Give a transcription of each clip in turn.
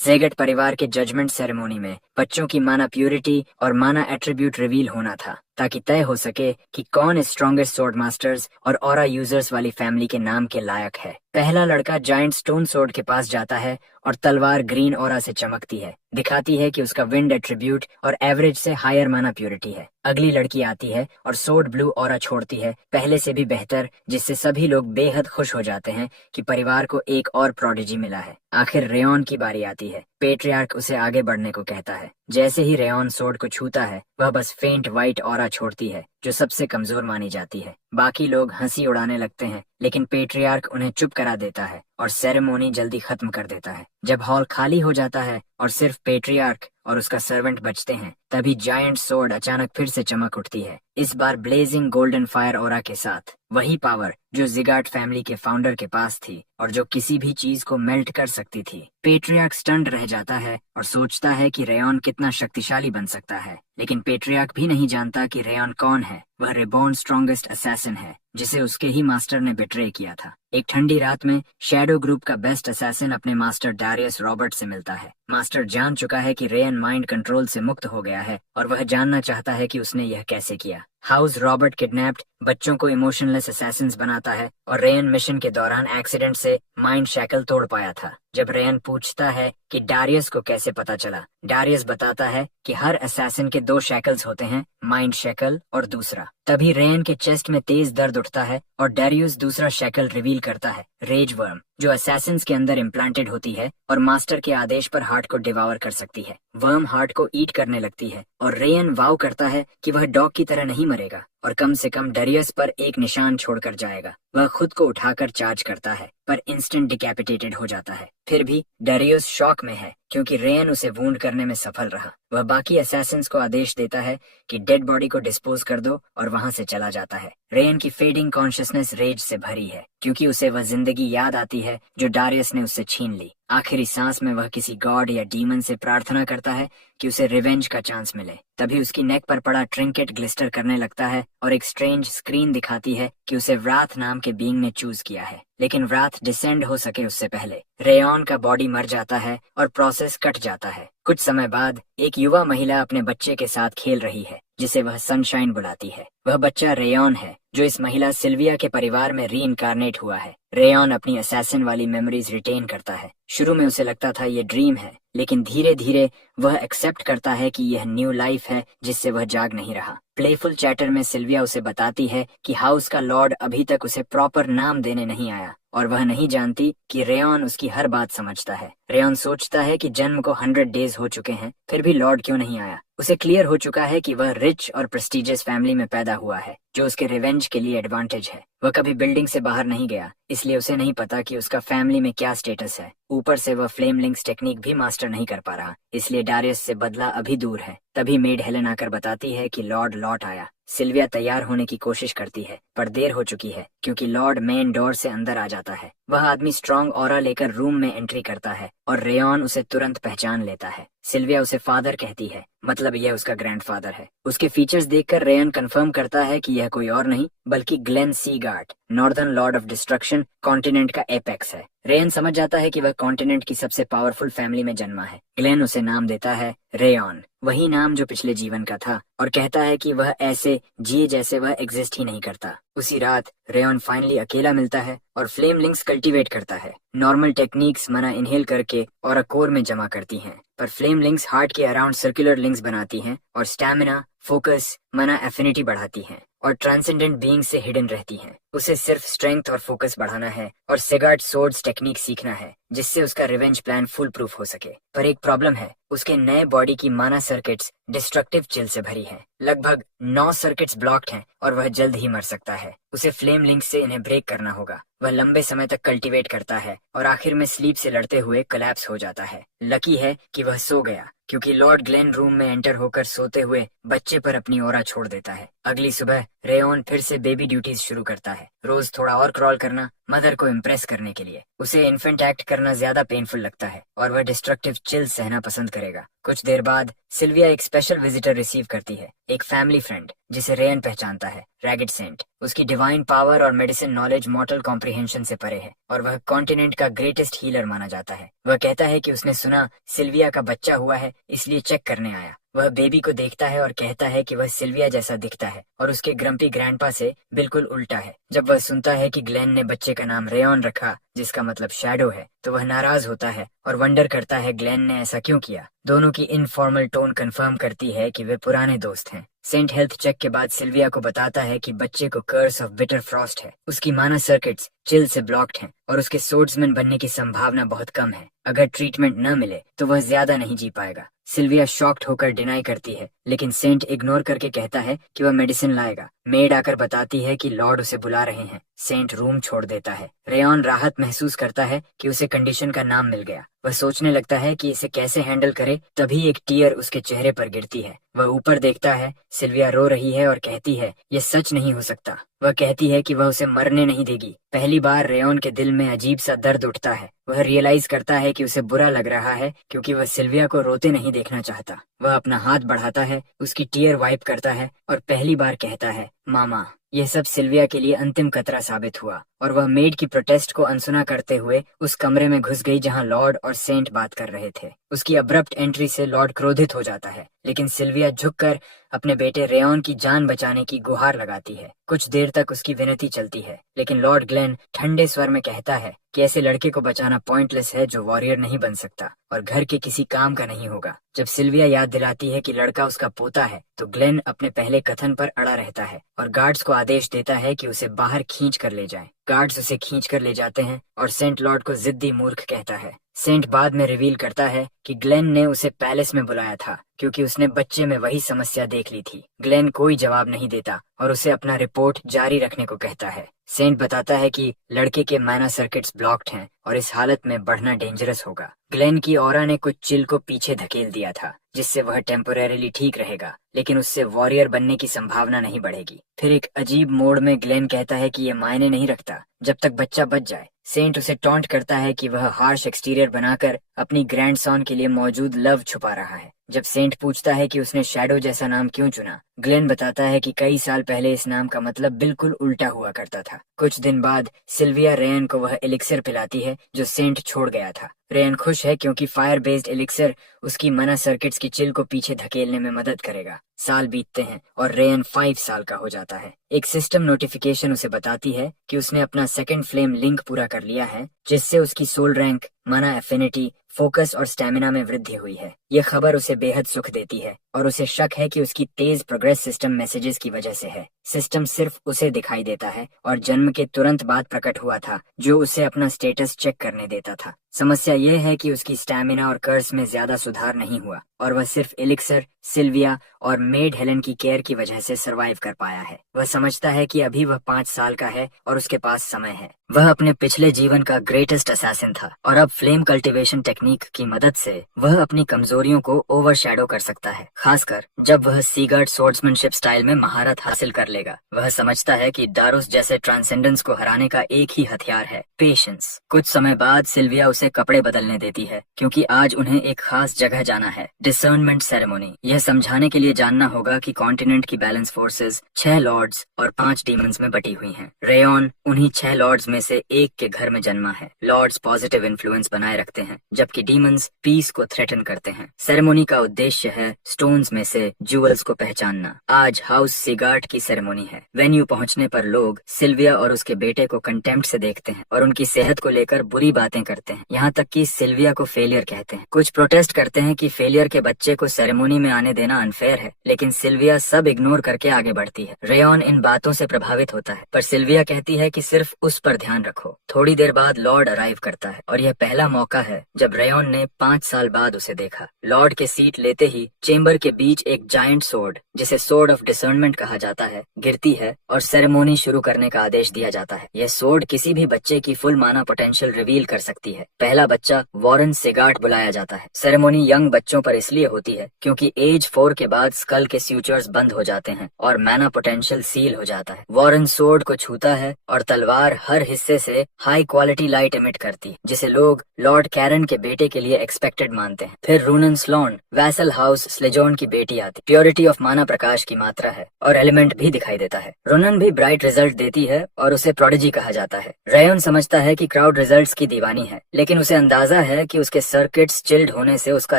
ज़ेगट परिवार के judgement ceremony में बच्चों की माना प्यूरिटी और माना एट्रीब्यूट रिवील होना था, ताकि तय हो सके कि कौन स्ट्रॉन्गेस्ट स्वॉर्ड मास्टर्स और ऑरा यूजर्स वाली फैमिली के नाम के लायक है। पहला लड़का जायंट स्टोन सोर्ड के पास जाता है और तलवार ग्रीन ऑरा से चमकती है, दिखाती है कि उसका विंड एट्रीब्यूट और एवरेज से हायर माना प्यूरिटी है। अगली लड़की आती है और सोर्ड ब्लू ऑरा छोड़ती है, पहले से भी बेहतर, जिससे सभी लोग बेहद खुश हो जाते हैं कि परिवार को एक और प्रोडिजी मिला है। आखिर रेयॉन की बारी आती है। पेट्रियार्क उसे आगे बढ़ने को कहता है। जैसे ही रेयॉन सोर्ड को छूता है, वह बस फेंट व्हाइट ऑरा छोड़ती है, जो सबसे कमजोर मानी जाती है। बाकी लोग हंसी उड़ाने लगते हैं, लेकिन पेट्रियार्क उन्हें चुप करा देता है और सेरेमोनी जल्दी खत्म कर देता है। जब हॉल खाली हो जाता है और सिर्फ पेट्रियार्क और उसका सर्वेंट बचते हैं, तभी जायंट सोर्ड अचानक फिर से चमक उठती है, इस बार ब्लेजिंग गोल्डन फायर ऑरा के साथ। वही पावर जो ज़िगार्ट फैमिली के फाउंडर के पास थी और जो किसी भी चीज को मेल्ट कर सकती थी। पेट्रियार्क स्टन्ड रह जाता है और सोचता है कि रेयॉन कितना शक्तिशाली बन सकता है, लेकिन पेट्रियार्क भी नहीं जानता कि रेयॉन कौन है। वह रिबॉर्न स्ट्रॉन्गेस्ट असैसिन है, जिसे उसके ही मास्टर ने बिट्रे किया था। एक ठंडी रात में शैडो ग्रुप का बेस्ट असैसिन अपने मास्टर डारियस रॉबर्ट से मिलता है। मास्टर जान चुका है कि रेयन माइंड कंट्रोल से मुक्त हो गया है और वह जानना चाहता है कि उसने यह कैसे किया। हाउस रॉबर्ट किडनैप्ड बच्चों को इमोशनलेस असैसिन्स बनाता है और रेयन मिशन के दौरान एक्सीडेंट से माइंड शैकल तोड़ पाया था। जब रेयन पूछता है कि डारियस को कैसे पता चला, डारियस बताता है कि हर असैसिन के दो शैकल्स होते हैं, माइंड शैकल और दूसरा। तभी रेयन के चेस्ट में तेज दर्द उठता है और डारियस दूसरा शैकल रिवील करता है, रेज वर्म, जो असैसिन्स के अंदर इम्प्लांटेड होती है और मास्टर के आदेश पर हार्ट को डिवावर कर सकती है। वर्म हार्ट को ईट करने लगती है और रेयन वाव करता है कि वह डॉग की तरह नहीं मरेगा और कम से कम डारियस पर एक निशान छोड़कर जाएगा। वह खुद को उठाकर चार्ज करता है, पर इंस्टेंट डिकैपिटेटेड हो जाता है। फिर भी डारियस शॉक में है, क्योंकि रेयन उसे वूंड करने में सफल रहा। वह बाकी असैसिन्स को आदेश देता है कि डेड बॉडी को डिस्पोज कर दो और वहां से चला जाता है। रेयन की फेडिंग कॉन्शियसनेस रेज से भरी है, क्योंकि उसे वह जिंदगी याद आती है जो डारियस ने उससे छीन ली। आखिरी सांस में वह किसी गॉड या डीमन से प्रार्थना करता है कि उसे रिवेंज का चांस मिले। तभी उसकी नेक पर पड़ा ट्रिंकेट ग्लिस्टर करने लगता है और एक स्ट्रेंज स्क्रीन दिखाती है कि उसे व्राथ नाम के बीइंग ने चूज किया है। लेकिन व्राथ डिसेंड हो सके उससे पहले रेयॉन का बॉडी मर जाता है और प्रोसेस कट जाता है। कुछ समय बाद एक युवा महिला अपने बच्चे के साथ खेल रही है, जिसे वह सनशाइन बुलाती है। वह बच्चा रेयॉन है, जो इस महिला सिल्विया के परिवार में रीइंकार्नेट हुआ है। रेयॉन अपनी असैसिन वाली मेमोरीज रिटेन करता है। शुरू में उसे लगता था ये ड्रीम है, लेकिन धीरे धीरे वह एक्सेप्ट करता है कि यह न्यू लाइफ है जिससे वह जाग नहीं रहा। प्लेफुल चैटर में सिल्विया उसे बताती है कि हाउस का लॉर्ड अभी तक उसे प्रॉपर नाम देने नहीं आया और वह नहीं जानती कि रेयॉन उसकी हर बात समझता है। रेयॉन सोचता है कि जन्म को 100 डेज हो चुके हैं, फिर भी लॉर्ड क्यों नहीं आया। उसे क्लियर हो चुका है कि वह रिच और प्रेस्टिजियस फैमिली में पैदा हुआ है, जो उसके रिवेंज के लिए एडवांटेज है। वह कभी बिल्डिंग से बाहर नहीं गया, इसलिए उसे नहीं पता कि उसका फैमिली में क्या स्टेटस है। ऊपर से वह फ्लेम लिंक्स टेक्निक भी मास्टर नहीं कर पा रहा, इसलिए डारियस से बदला अभी दूर है। तभी मेड हेलेन आकर बताती है कि लॉर्ड लौट आया। सिल्विया तैयार होने की कोशिश करती है, पर देर हो चुकी है, क्योंकि लॉर्ड मेन डोर से अंदर आ जाता है। वह आदमी स्ट्रॉन्ग ऑरा लेकर रूम में एंट्री करता है और रेयॉन उसे तुरंत पहचान लेता है। सिल्विया उसे फादर कहती है, मतलब यह उसका ग्रैंडफादर है। उसके फीचर्स देखकर रेयन कंफर्म करता है कि यह कोई और नहीं बल्कि Glen Seagart, northern lord of destruction, continent का एपेक्स है। रेयन समझ जाता है कि वह कॉन्टिनेंट की सबसे पावरफुल फैमिली में जन्मा है। ग्लेन उसे नाम देता है रेयॉन, वही नाम जो पिछले जीवन का था, और कहता है कि वह ऐसे जिए जैसे वह एग्जिस्ट ही नहीं करता। उसी रात रेयॉन फाइनली अकेला मिलता है और फ्लेम लिंक्स कल्टीवेट करता है। नॉर्मल टेक्निक्स मना इनहेल करके और कोर में जमा करती हैं, पर फ्लेम लिंक्स हार्ट के अराउंड सर्कुलर लिंक्स बनाती हैं और स्टैमिना, फोकस, मना एफिनिटी बढ़ाती हैं और ट्रांसेंडेंट बीइंग से हिडन रहती हैं। उसे सिर्फ स्ट्रेंथ और फोकस बढ़ाना है और सिगार्ट सोर्ड्स टेक्निक सीखना है, जिससे उसका रिवेंज प्लान फुल प्रूफ हो सके। पर एक प्रॉब्लम है, उसके नए बॉडी की माना सर्किट्स डिस्ट्रक्टिव चिल से भरी हैं। लगभग 9 सर्किट्स ब्लॉक्ड हैं और वह जल्द ही मर सकता है। उसे फ्लेम लिंक्स से इन्हें ब्रेक करना होगा। वह लंबे समय तक कल्टीवेट करता है और आखिर में स्लीप से लड़ते हुए कोलैप्स हो जाता है। लकी है कि वह सो गया, क्योंकि लॉर्ड ग्लेन रूम में एंटर होकर सोते हुए बच्चे पर अपनी ऑरा छोड़ देता है। अगली सुबह रेयॉन फिर से बेबी ड्यूटीज शुरू करता है, रोज थोड़ा और क्रॉल करना, मदर को इम्प्रेस करने के लिए। उसे इन्फेंट एक्ट करना ज्यादा पेनफुल लगता है और वह डिस्ट्रक्टिव चिल सहना पसंद करेगा। कुछ देर बाद सिल्विया एक स्पेशल विजिटर रिसीव करती है, एक फैमिली फ्रेंड जिसे रेयन पहचानता है, रैगिड सेंट। उसकी डिवाइन पावर और मेडिसिन नॉलेज मॉर्टल कॉम्प्रिहेंशन से परे है और वह कॉन्टिनेंट का ग्रेटेस्ट हीलर माना जाता है। वह कहता है कि उसने सुना सिल्विया का बच्चा हुआ है, इसलिए चेक करने आया। वह बेबी को देखता है और कहता है कि वह सिल्विया जैसा दिखता है और उसके ग्रम्पी ग्रैंडपा से बिल्कुल उल्टा है। जब वह सुनता है कि ग्लेन ने बच्चे का नाम रेयन रखा, जिसका मतलब शैडो है, तो वह नाराज होता है और वंडर करता है ग्लेन ने ऐसा क्यों किया। दोनों की इनफॉर्मल टोन कंफर्म करती है कि वे पुराने दोस्त हैं। सेंट हेल्थ चेक के बाद सिल्विया को बताता है कि बच्चे को कर्स ऑफ बिटर फ्रॉस्ट है, उसकी माना सर्किट्स चिल से ब्लॉक्ड हैं और उसके सोर्ड्समैन बनने की संभावना बहुत कम है। अगर ट्रीटमेंट न मिले तो वह ज्यादा नहीं जी पाएगा। सिल्विया शॉक्ड होकर डिनाई करती है, लेकिन सेंट इग्नोर करके कहता है कि वह मेडिसिन लाएगा। मेड आकर बताती है कि लॉर्ड उसे बुला रहे हैं। सेंट रूम छोड़ देता है। रेयन राहत महसूस करता है कि उसे कंडीशन का नाम मिल गया। वह सोचने लगता है कि इसे कैसे हैंडल करे, तभी एक टीयर उसके चेहरे पर गिरती है। वह ऊपर देखता है, सिल्विया रो रही है और कहती है ये सच नहीं हो सकता। वह कहती है कि वह उसे मरने नहीं देगी। पहली बार रेयन के दिल में अजीब सा दर्द उठता है। वह रियलाइज करता है कि उसे बुरा लग रहा है क्योंकि वह सिल्विया को रोते नहीं देखना चाहता। वह अपना हाथ बढ़ाता है, उसकी टीयर वाइप करता है और पहली बार कहता है मामा। यह सब सिल्विया के लिए अंतिम कतरा साबित हुआ और वह मेड की प्रोटेस्ट को अनसुना करते हुए उस कमरे में घुस गई जहां लॉर्ड और सेंट बात कर रहे थे। उसकी अब्रप्ट एंट्री से लॉर्ड क्रोधित हो जाता है, लेकिन सिल्विया झुककर अपने बेटे रेयन की जान बचाने की गुहार लगाती है। कुछ देर तक उसकी विनती चलती है, लेकिन लॉर्ड ग्लेन ठंडे स्वर में कहता है कि ऐसे लड़के को बचाना पॉइंटलेस है जो वॉरियर नहीं बन सकता और घर के किसी काम का नहीं होगा। जब सिल्विया याद दिलाती है कि लड़का उसका पोता है, तो ग्लेन अपने पहले कथन पर अड़ा रहता है और गार्ड्स को आदेश देता है कि उसे बाहर खींच कर ले जाएं। गार्ड्स उसे खींच कर ले जाते हैं और सेंट लॉर्ड को जिद्दी मूर्ख कहता है। सेंट बाद में रिवील करता है कि ग्लेन ने उसे पैलेस में बुलाया था क्योंकि उसने बच्चे में वही समस्या देख ली थी। ग्लेन कोई जवाब नहीं देता और उसे अपना रिपोर्ट जारी रखने को कहता है। सेंट बताता है कि लड़के के माना सर्किट्स ब्लॉक्ड हैं और इस हालत में बढ़ना डेंजरस होगा। ग्लेन की ऑरा ने कुछ चिल को पीछे धकेल दिया था, जिससे वह टेम्पोरेरीली ठीक रहेगा, लेकिन उससे वॉरियर बनने की संभावना नहीं बढ़ेगी। फिर एक अजीब मोड़ में ग्लेन कहता है कि यह मायने नहीं रखता जब तक बच्चा बच जाए। सेंट उसे टॉन्ट करता है कि वह हार्श एक्सटीरियर बनाकर अपनी ग्रैंडसन के लिए मौजूद लव छुपा रहा है। जब सेंट पूछता है कि उसने शैडो जैसा नाम क्यों चुना, ग्लेन बताता है कि कई साल पहले इस नाम का मतलब बिल्कुल उल्टा हुआ करता था। कुछ दिन बाद सिल्विया रेयन को वह एलिक्सर पिलाती है जो सेंट छोड़ गया था। रेयन खुश है क्योंकि फायर बेस्ड एलिक्सर उसकी मना सर्किट्स की चिल को पीछे धकेलने में मदद करेगा। साल बीतते हैं और रेयन 5 साल का हो जाता है। एक सिस्टम नोटिफिकेशन उसे बताती है कि उसने अपना सेकंड फ्लेम लिंक पूरा कर लिया है, जिससे उसकी सोल रैंक, मना एफिनिटी, फोकस और स्टैमिना में वृद्धि हुई है। यह खबर उसे बेहद सुख देती है और उसे शक है कि उसकी तेज प्रोग्रेस सिस्टम मैसेजेस की वजह से है। सिस्टम सिर्फ उसे दिखाई देता है और जन्म के तुरंत बाद प्रकट हुआ था, जो उसे अपना स्टेटस चेक करने देता था। समस्या यह है कि उसकी स्टैमिना और कर्स में ज्यादा सुधार नहीं हुआ और वह सिर्फ एलिक्सर, सिल्विया और मेड हेलन की केयर की वजह से सरवाइव कर पाया है। वह समझता है कि अभी वह 5 साल का है और उसके पास समय है। वह अपने पिछले जीवन का ग्रेटेस्ट असैसिन था और अब फ्लेम कल्टीवेशन टेक्निक की मदद से वह अपनी कमजोरियों को ओवरशैडो कर सकता है, खासकर जब वह सीगार्ड स्वॉर्ड्समैनशिप स्टाइल में महारत हासिल कर लेगा। वह समझता है कि दारुस जैसे ट्रांसेंडेंस को हराने का एक ही हथियार है, पेशेंस। कुछ समय बाद सिल्विया उसे कपड़े बदलने देती है क्योंकि आज उन्हें एक खास जगह जाना है, डिसर्नमेंट सेरेमनी। यह समझाने के लिए जानना होगा कि कॉन्टिनेंट की बैलेंस फोर्सेस 6 लॉर्ड्स और 5 डीमंस में बटी हुई हैं। रेयन उन्हीं 6 लॉर्ड्स में से एक के घर में जन्मा है। लॉर्ड्स पॉजिटिव इन्फ्लुएंस बनाए रखते हैं, जबकि डीमंस पीस को थ्रेटन करते हैं। सेरेमनी का उद्देश्य है स्टोन्स में से ज्यूल्स को पहचानना। आज हाउस सिगार्ट की सेरेमनी है। वेन्यू पहुंचने पर लोग सिल्विया और उसके बेटे को कंटेम्प्ट से देखते हैं और उनकी सेहत को लेकर बुरी बातें करते हैं, यहाँ तक कि सिल्विया को फेलियर कहते हैं। कुछ प्रोटेस्ट करते हैं कि फेलियर के बच्चे को सेरेमनी में आने देना अनफेयर है, लेकिन सिल्विया सब इग्नोर करके आगे बढ़ती है। रेयन इन बातों से प्रभावित होता है, पर सिल्विया कहती है कि सिर्फ उस पर ध्यान रखो। थोड़ी देर बाद लॉर्ड अराइव करता है और यह पहला मौका है जब रेयन ने 5 साल बाद उसे देखा। लॉर्ड के सीट लेते ही चेंबर के बीच एक जायंट सोर्ड, जिसे सोर्ड ऑफ डिसर्नमेंट कहा जाता है, गिरती है और सेरेमनी शुरू करने का आदेश दिया जाता है। यह सोर्ड किसी भी बच्चे की फुल माना पोटेंशियल रिवील कर सकती है, पहला बच्चा वॉरेन सेगार्ट बुलाया जाता है। सेरेमोनी यंग बच्चों पर इसलिए होती है क्योंकि एज 4 के बाद स्कल के स्यूचर्स बंद हो जाते हैं और मैना पोटेंशियल सील हो जाता है। वॉरेन सोर्ड को छूता है और तलवार हर हिस्से से हाई क्वालिटी लाइट एमिट करती है, जिसे लोग लॉर्ड कैरन के बेटे के लिए एक्सपेक्टेड मानते हैं। फिर रूनन स्लोन, वैसल हाउस स्लेजोन की बेटी आती। प्योरिटी ऑफ माना प्रकाश की मात्रा है और एलिमेंट भी दिखाई देता है। रूनन भी ब्राइट रिजल्ट देती है और उसे प्रोडिजी कहा जाता है। रेयन समझता है कि क्राउड रिजल्ट्स की दीवानी है, लेकिन उसे अंदाजा है कि उसके सर्किट्स चिल्ड होने से उसका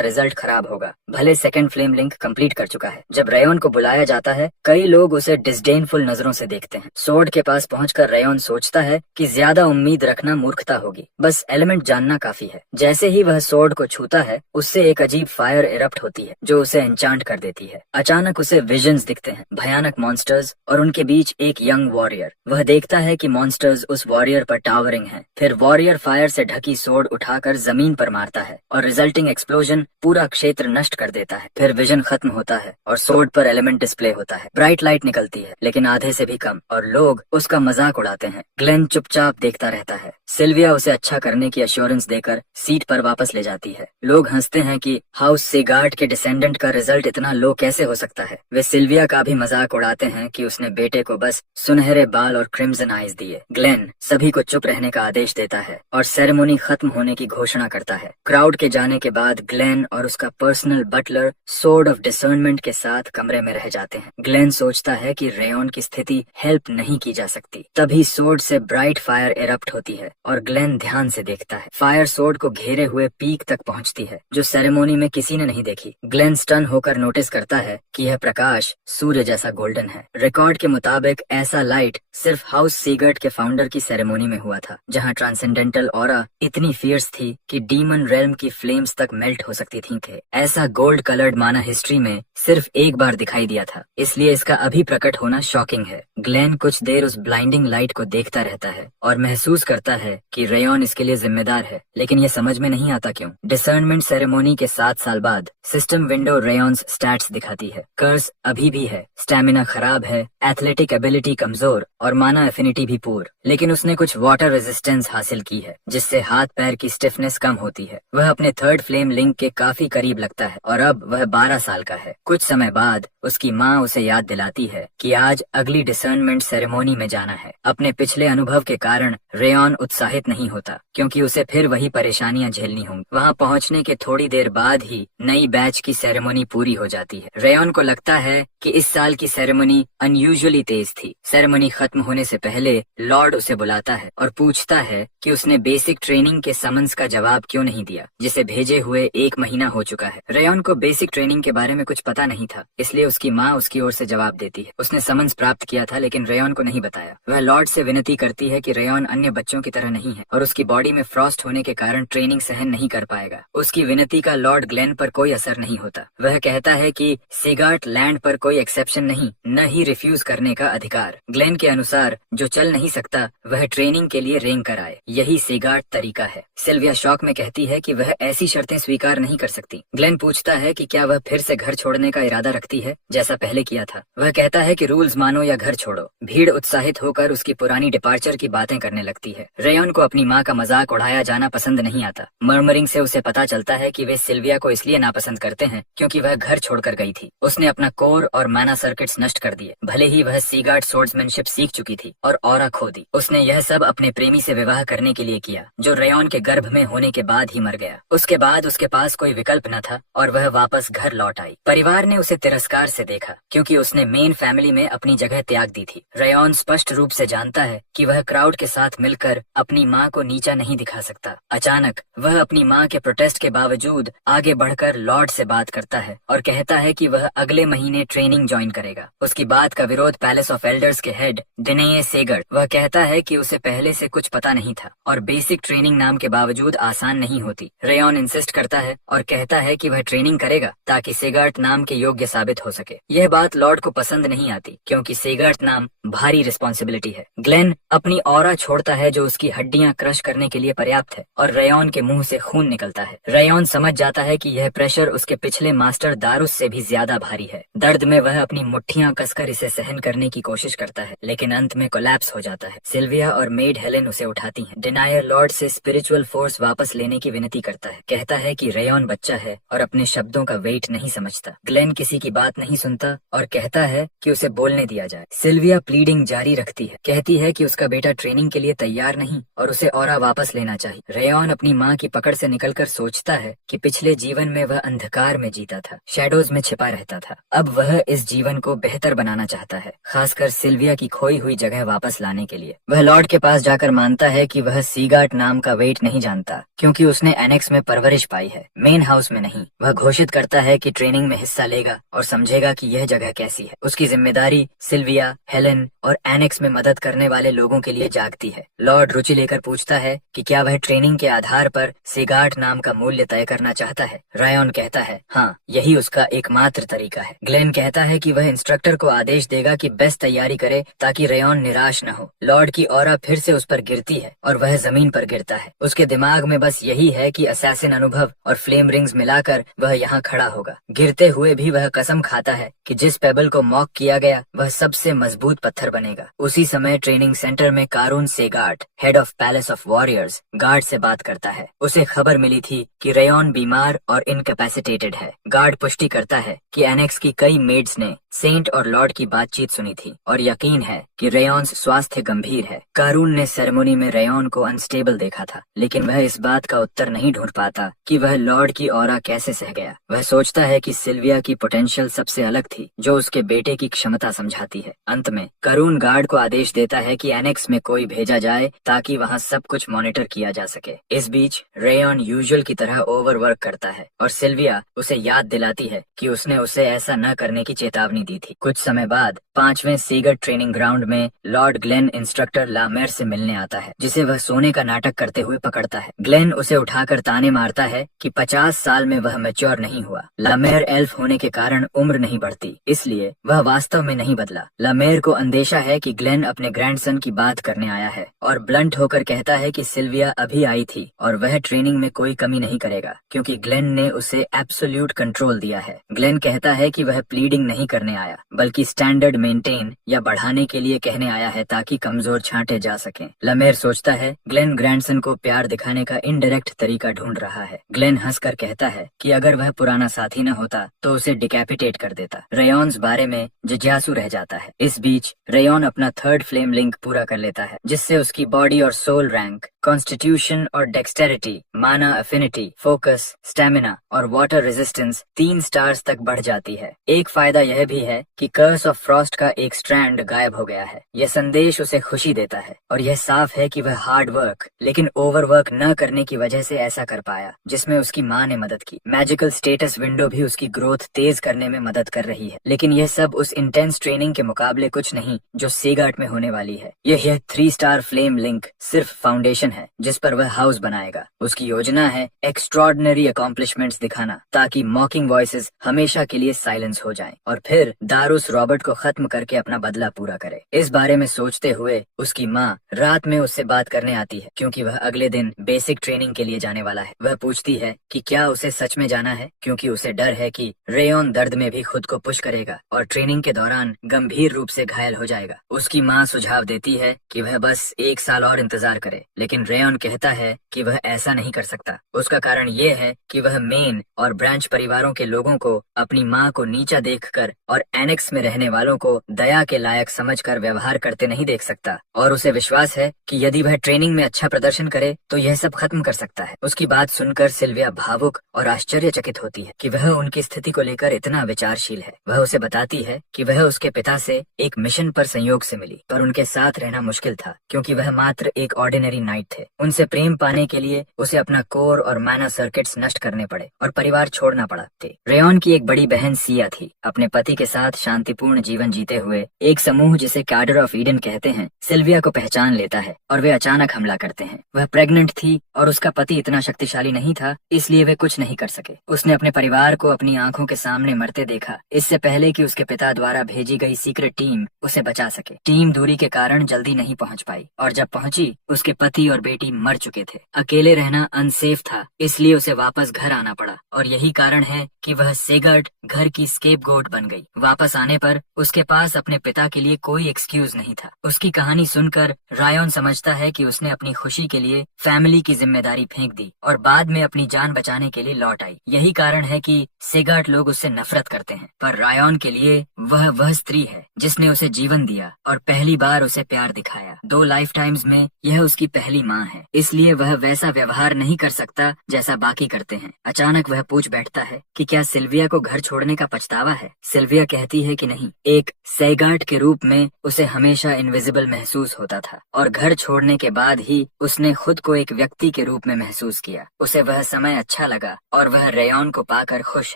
रिजल्ट खराब होगा, भले सेकंड फ्लेम लिंक कंप्लीट कर चुका है। जब रेयन को बुलाया जाता है, कई लोग उसे डिस्डेनफुल नजरों से देखते हैं। सोर्ड के पास पहुंचकर रेयन सोचता है कि ज्यादा उम्मीद रखना मूर्खता होगी, बस एलिमेंट जानना काफी है। जैसे ही वह सोर्ड को छूता है, उससे एक अजीब फायर इरप्ट होती है जो उसे एन्चांट कर देती है। अचानक उसे विजन्स दिखते हैं, भयानक मॉन्स्टर्स और उनके बीच एक यंग वॉरियर। वह देखता है कि मॉन्स्टर्स उस वॉरियर पर टावरिंग हैं। फिर वॉरियर फायर से ढकी सोर्ड उठाकर जमीन पर मारता है और रिजल्टिंग एक्सप्लोजन पूरा क्षेत्र नष्ट कर देता है। फिर विजन खत्म होता है और सोर्ड पर एलिमेंट डिस्प्ले होता है। ब्राइट लाइट निकलती है, लेकिन आधे से भी कम, और लोग उसका मजाक उड़ाते हैं। ग्लेन चुपचाप देखता रहता है। सिल्विया उसे अच्छा करने की एश्योरेंस देकर सीट पर वापस ले जाती है। लोग हंसते हैं कि हाउस सेगार्ट के डिसेंडेंट का रिजल्ट इतना लो कैसे हो सकता है। वे सिल्विया का भी मजाक उड़ाते हैं कि उसने बेटे को बस सुनहरे बाल और क्रिम्सन आइज दिए। ग्लेन सभी को चुप रहने का आदेश देता है और सेरेमनी खत्म होने की घोषणा करता है। क्राउड के जाने के बाद ग्लेन और उसका personal butler sword of discernment के साथ कमरे में रह जाते हैं। ग्लेन सोचता है कि रेयन की स्थिति हेल्प नहीं की जा सकती। तभी सोर्ड से ब्राइट फायर इरप्ट होती है और ग्लेन ध्यान से देखता है। फायर सोर्ड को घेरे हुए पीक तक पहुंचती है, जो सेरेमोनी में किसी ने नहीं देखी। ग्लेन स्टन होकर नोटिस करता है कि यह प्रकाश सूर्य जैसा गोल्डन है। रिकॉर्ड के मुताबिक ऐसा लाइट सिर्फ हाउस सीगर्ट के फाउंडर की सेरेमोनी में हुआ था, जहां ट्रांसेंडेंटल ऑरा इतनी फियर्स थी कि डीमन रेल्म की फ्लेम्स तक मेल्ट हो सकती थी। ऐसा गोल्ड कलर्ड माना हिस्ट्री में सिर्फ एक बार दिखाई दिया था, इसलिए इसका अभी प्रकट होना शॉकिंग है। ग्लेन कुछ देर उस ब्लाइंडिंग लाइट को देखता रहता है और महसूस करता है कि रेयन इसके लिए जिम्मेदार है, लेकिन यह समझ में नहीं आता क्यों। डिसर्नमेंट सेरेमोनी के 7 साल बाद सिस्टम विंडो रेयन्स स्टैट्स दिखाती है। कर्स अभी भी है, स्टैमिना खराब है, एथलेटिक एबिलिटी कमजोर और माना एफिनिटी भी पूर, लेकिन उसने कुछ वाटर रेजिस्टेंस हासिल की है, जिससे हाथ पैर की स्टिफनेस कम होती है। वह अपने थर्ड फ्लेम लिंक के काफी करीब लगता है और अब वह 12 साल का है। कुछ समय बाद उसकी माँ उसे याद दिलाती है कि आज अगली डिसर्नमेंट सेरेमोनी में जाना है। अपने पिछले अनुभव के कारण रेयन उत्साहित नहीं होता, क्योंकि उसे फिर वही परेशानियां झेलनी होंगी। वहां पहुंचने के थोड़ी देर बाद ही नई बैच की सेरेमनी पूरी हो जाती है। रेयन को लगता है कि इस साल की सेरेमनी अनयूजुअली तेज थी। सेरेमनी खत्म होने से पहले लॉर्ड उसे बुलाता है और पूछता है कि उसने बेसिक ट्रेनिंग के समन्स का जवाब क्यों नहीं दिया, जिसे भेजे हुए 1 महीना हो चुका है। रेयन को बेसिक ट्रेनिंग के बारे में कुछ पता नहीं था, इसलिए उसकी माँ उसकी ओर से जवाब देती है। उसने समन्स प्राप्त किया था, लेकिन रेयन को नहीं बताया। वह लॉर्ड से विनती करती है कि रेयन अन्य बच्चों की तरह नहीं है और उसकी बॉडी में फ्रॉस्ट होने के कारण ट्रेनिंग सहन नहीं कर पाएगा। उसकी विनती का लॉर्ड ग्लेन पर कोई असर नहीं होता। वह कहता है कि सीगार्ट लैंड पर कोई एक्सेप्शन नहीं, न ही रिफ्यूज करने का अधिकार। ग्लेन के अनुसार जो चल नहीं सकता वह ट्रेनिंग के लिए रेंग कर आए, यही सीगार्ट तरीका है। सिल्विया शॉक में कहती है कि वह ऐसी शर्तें स्वीकार नहीं कर सकती। ग्लेन पूछता है कि क्या वह फिर से घर छोड़ने का इरादा रखती है, जैसा पहले किया था। वह कहता है कि रूल्स मानो या घर छोड़ो। भीड़ उत्साहित होकर उसकी पुरानी डिपार्चर की बातें करने लगती है। रेयन को अपनी माँ का मजाक उड़ाया जाना पसंद नहीं आता। मर्मरिंग से उसे पता चलता है कि वे सिल्विया को इसलिए नापसंद करते हैं क्योंकि वह घर छोड़कर गई थी। उसने अपना कोर और माना सर्किट्स नष्ट कर दिए, भले ही वह सीगार्ट स्वॉर्ड्समैनशिप सीख चुकी थी, और ऑरा खो दी। उसने यह सब अपने प्रेमी से विवाह करने के लिए किया, जो रेयन के गर्भ में होने के बाद ही मर गया। उसके बाद उसके पास कोई विकल्प न था और वह वापस घर लौट आई। परिवार ने उसे तिरस्कार से देखा क्योंकि उसने मेन फैमिली में अपनी जगह त्याग दी थी। रेयन स्पष्ट रूप से जानता है कि वह क्राउड के साथ मिलकर अपनी माँ को नीचा नहीं दिखा सकता। अचानक वह अपनी माँ के प्रोटेस्ट के बावजूद आगे बढ़कर लॉर्ड से बात करता है और कहता है कि वह अगले महीने ट्रेनिंग ज्वाइन करेगा। उसकी बात का विरोध पैलेस ऑफ एल्डर्स के हेड डिनेये सेगर्ट। वह कहता है कि उसे पहले से कुछ पता नहीं था और बेसिक ट्रेनिंग नाम के बावजूद आसान नहीं होती। रेयन इंसिस्ट करता है और कहता है कि वह ट्रेनिंग करेगा ताकि सेगर्ट नाम के योग्य साबित हो सके। यह बात लॉर्ड को पसंद नहीं आती क्योंकि सेगर्ट नाम भारी रिस्पॉन्सिबिलिटी है। ग्लेन अपनी ऑरा छोड़ता है जो उसकी हड्डियां क्रश करने के लिए पर्याप्त है और रेयन के मुंह से खून निकलता है। रेयन समझ जाता है कि यह प्रेशर उसके पिछले मास्टर दारुस से भी ज्यादा भारी है। दर्द में वह अपनी मुट्ठियां कसकर इसे सहन करने की कोशिश करता है, लेकिन अंत में कोलैप्स हो जाता है। सिल्विया और मेड हेलेन उसे उठाती हैं। डिनायर लॉर्ड से स्पिरिचुअल फोर्स वापस लेने की विनती करता है। कहता है कि रेयॉन बच्चा है और अपने शब्दों का वेट नहीं समझता। ग्लेन किसी की बात नहीं सुनता और कहता है कि उसे बोलने दिया जाए। सिल्विया प्लीडिंग जारी रखती है, कहती है कि उसका बेटा ट्रेनिंग के लिए तैयार नहीं और उसे ऑरा वापस लेना चाहिए। रेयॉन अपनी माँ की पकड़ से निकलकर सोचता है कि पिछले जीवन में वह अंधकार में जीता था, शैडोज में छिपा रहता था। अब वह इस जीवन को बेहतर बनाना चाहता है, खासकर सिल्विया की खोई हुई जगह वापस लाने के लिए। वह लॉर्ड के पास जाकर मानता है कि वह सीगार्ट नाम का वेट नहीं जानता, क्योंकि उसने एनेक्स में परवरिश पाई है, मेन हाउस में नहीं। वह घोषित करता है कि ट्रेनिंग में हिस्सा लेगा और समझेगा कि यह जगह कैसी है। उसकी जिम्मेदारी सिल्विया, हेलेन और एनेक्स में मदद करने वाले लोगों के लिए जागती है। लॉर्ड रुचि लेकर पूछता है कि क्या वह ट्रेनिंग के आधार पर सिगार्ट नाम का मूल्य तय करना चाहता है। रायन कहता है हाँ, यही उसका एकमात्र तरीका है। ग्लेन कहता है कि वह इंस्ट्रक्टर को आदेश देगा कि बेस्ट तैयारी करे ताकि रेयॉन निराश न हो। लॉर्ड की ऑरा फिर से उस पर गिरती है और वह जमीन पर गिरता है। उसके दिमाग में बस यही है कि असैसिन अनुभव और फ्लेम रिंग्स मिलाकर वह यहाँ खड़ा होगा। गिरते हुए भी वह कसम खाता है कि जिस पेबल को मॉक किया गया वह सबसे मजबूत पत्थर बनेगा। उसी समय ट्रेनिंग सेंटर में Karun Seagart, head of palace of warriors, guard से बात करता है। उसे खबर मिली थी कि रेयॉन बीमार और इनकैपेसिटेटेड है। गार्ड पुष्टि करता है कि एनेक्स की कई मेड्स ने सेंट और लॉर्ड की बातचीत सुनी थी और यकीन है कि रेयॉन स्वास्थ्य गंभीर है। कारून ने सेरेमनी में रेयॉन को अनस्टेबल देखा था, लेकिन वह इस बात का उत्तर नहीं ढूंढ पाता कि वह लॉर्ड की ऑरा कैसे सह गया। वह सोचता है कि सिल्विया की पोटेंशियल सबसे अलग थी, जो उसके बेटे की क्षमता समझाती है। अंत में कारून गार्ड को आदेश देता है कि एनेक्स में कोई भेजा जाए ताकि वहाँ सब कुछ मॉनिटर किया जा सके। इस बीच रेयॉन यूजुअल की तरह ओवरवर्क करता है और सिल्विया उसे याद दिलाती है कि उसने उसे ऐसा न करने की चेतावनी दी थी। कुछ समय बाद 5वें सीगर्ट ट्रेनिंग ग्राउंड में लॉर्ड ग्लेन इंस्ट्रक्टर लामेर से मिलने आता है, जिसे वह सोने का नाटक करते हुए पकड़ता है। ग्लेन उसे उठाकर ताने मारता है कि 50 साल में वह मैच्योर नहीं हुआ। लामेर एल्फ होने के कारण उम्र नहीं बढ़ती, इसलिए वह वास्तव में नहीं बदला। लामेर को अंदेशा है कि ग्लेन अपने ग्रैंडसन की बात करने आया है और ब्लंट होकर कहता है कि सिल्विया अभी आई थी और वह ट्रेनिंग में कोई कमी नहीं करेगा, क्योंकि ग्लेन ने उसे एब्सोल्यूट कंट्रोल दिया है। ग्लेन कहता है कि वह प्लीडिंग नहीं करने आया, बल्कि स्टैंडर्ड मेंटेन या बढ़ाने के लिए कहने आया है ताकि कमजोर छांटे जा सकें। लमेर सोचता है ग्लेन ग्रैंडसन को प्यार दिखाने का इनडायरेक्ट तरीका ढूंढ रहा है। ग्लेन हंसकर कहता है कि अगर वह पुराना साथी न होता तो उसे डिकैपिटेट कर देता। रेयॉन्स बारे में जिज्ञासु रह जाता है। इस बीच रेयॉन अपना 3rd फ्लेम लिंक पूरा कर लेता है, जिससे उसकी बॉडी और सोल रैंक, कॉन्स्टिट्यूशन और डेक्सटेरिटी, माना अफिनिटी, फोकस, स्टेमिना और वाटर रेजिस्टेंस 3 स्टार्स तक बढ़ जाती है। एक फायदा यह भी है कि कर्स ऑफ फ्रॉस्ट का एक स्ट्रैंड गायब हो गया है। यह संदेश उसे खुशी देता है और यह साफ है कि वह हार्ड वर्क लेकिन ओवरवर्क न करने की वजह से ऐसा कर पाया, जिसमें उसकी माँ ने मदद की। मैजिकल स्टेटस विंडो भी उसकी ग्रोथ तेज करने में मदद कर रही है, लेकिन यह सब उस इंटेंस ट्रेनिंग के मुकाबले कुछ नहीं जो सीगार्ट में होने वाली है। यह 3 स्टार फ्लेम लिंक सिर्फ फाउंडेशन है जिस पर वह हाउस बनाएगा। उसकी योजना है एक्स्ट्रॉर्डिनरी अकॉम्प्लिशमेंट्स दिखाना ताकि मॉकिंग वॉइसेस हमेशा के लिए साइलेंस हो जाएं और फिर दारुस रॉबर्ट को खत्म करके अपना बदला पूरा करे। इस बारे में सोचते हुए उसकी माँ रात में उससे बात करने आती है, क्योंकि वह अगले दिन बेसिक ट्रेनिंग के लिए जाने वाला है। वह पूछती है कि क्या उसे सच में जाना है, क्योंकि उसे डर है कि रेयॉन दर्द में भी खुद को पुश करेगा और ट्रेनिंग के दौरान गंभीर रूप से घायल हो जाएगा। उसकी माँ सुझाव देती है कि वह बस 1 साल और इंतजार करे, लेकिन रेयॉन कहता है कि वह ऐसा नहीं कर सकता। उसका कारण ये है कि वह मेन और ब्रांच परिवारों के लोगों को अपनी माँ को नीचा देखकर और एनेक्स में रहने वालों को दया के लायक समझकर व्यवहार करते नहीं देख सकता, और उसे विश्वास है कि यदि वह ट्रेनिंग में अच्छा प्रदर्शन करे तो यह सब खत्म कर सकता है। उसकी बात सुनकर सिल्विया भावुक और आश्चर्यचकित होती है कि वह उनकी स्थिति को लेकर इतना विचारशील है। वह उसे बताती है कि वह उसके पिता से एक मिशन पर संयोग से मिली, पर उनके साथ रहना मुश्किल था क्योंकि वह मात्र एक ऑर्डिनरी नाइट थे। उनसे प्रेम पाने के लिए उसे अपना कोर और मैना सर्किट्स नष्ट करने पड़े और परिवार छोड़ना पड़ा। रेयॉन की एक बड़ी बहन सिया थी। अपने पति के साथ शांतिपूर्ण जीवन जीते हुए एक समूह जिसे कैडर ऑफ ईडन कहते हैं सिल्विया को पहचान लेता है और वे अचानक हमला करते हैं। वह प्रेग्नेंट थी और उसका पति इतना शक्तिशाली नहीं था, इसलिए वे कुछ नहीं कर सके। उसने अपने परिवार को अपनी आंखों के सामने मरते देखा, इससे पहले कि उसके पिता द्वारा भेजी गई सीक्रेट टीम उसे बचा सके। टीम दूरी के कारण जल्दी नहीं पहुंच पाई और जब पहुंची उसके पति और बेटी मर चुके थे। अकेले रहना अनसेफ था, इसलिए उसे वापस घर आना पड़ा और यही कारण है कि वह सेगर्ट घर की स्केपगोट बन गई। वापस आने पर उसके पास अपने पिता के लिए कोई एक्सक्यूज नहीं था। उसकी कहानी सुनकर रायन समझता है कि उसने अपनी खुशी के लिए फैमिली की जिम्मेदारी फेंक दी और बाद में अपनी जान बचाने के लिए लौट आई। यही कारण है कि सेगर्ट लोग उससे नफरत करते हैं, पर रायन के लिए वह स्त्री है जिसने उसे जीवन दिया और पहली बार उसे प्यार दिखाया। 2 लाइफ टाइम्स में यह उसकी पहली माँ है, इसलिए वह वैसा व्यवहार नहीं कर सकता जैसा बाकी करते हैं। अचानक वह पूछ बैठता है कि क्या सिल्विया को घर छोड़ने का पछतावा है। सिल्विया कहती है कि नहीं, एक सेगार्ट के रूप में उसे हमेशा इनविजिबल महसूस होता था और घर छोड़ने के बाद ही उसने खुद को एक व्यक्ति के रूप में महसूस किया। उसे वह समय अच्छा लगा और वह रेयन को पाकर खुश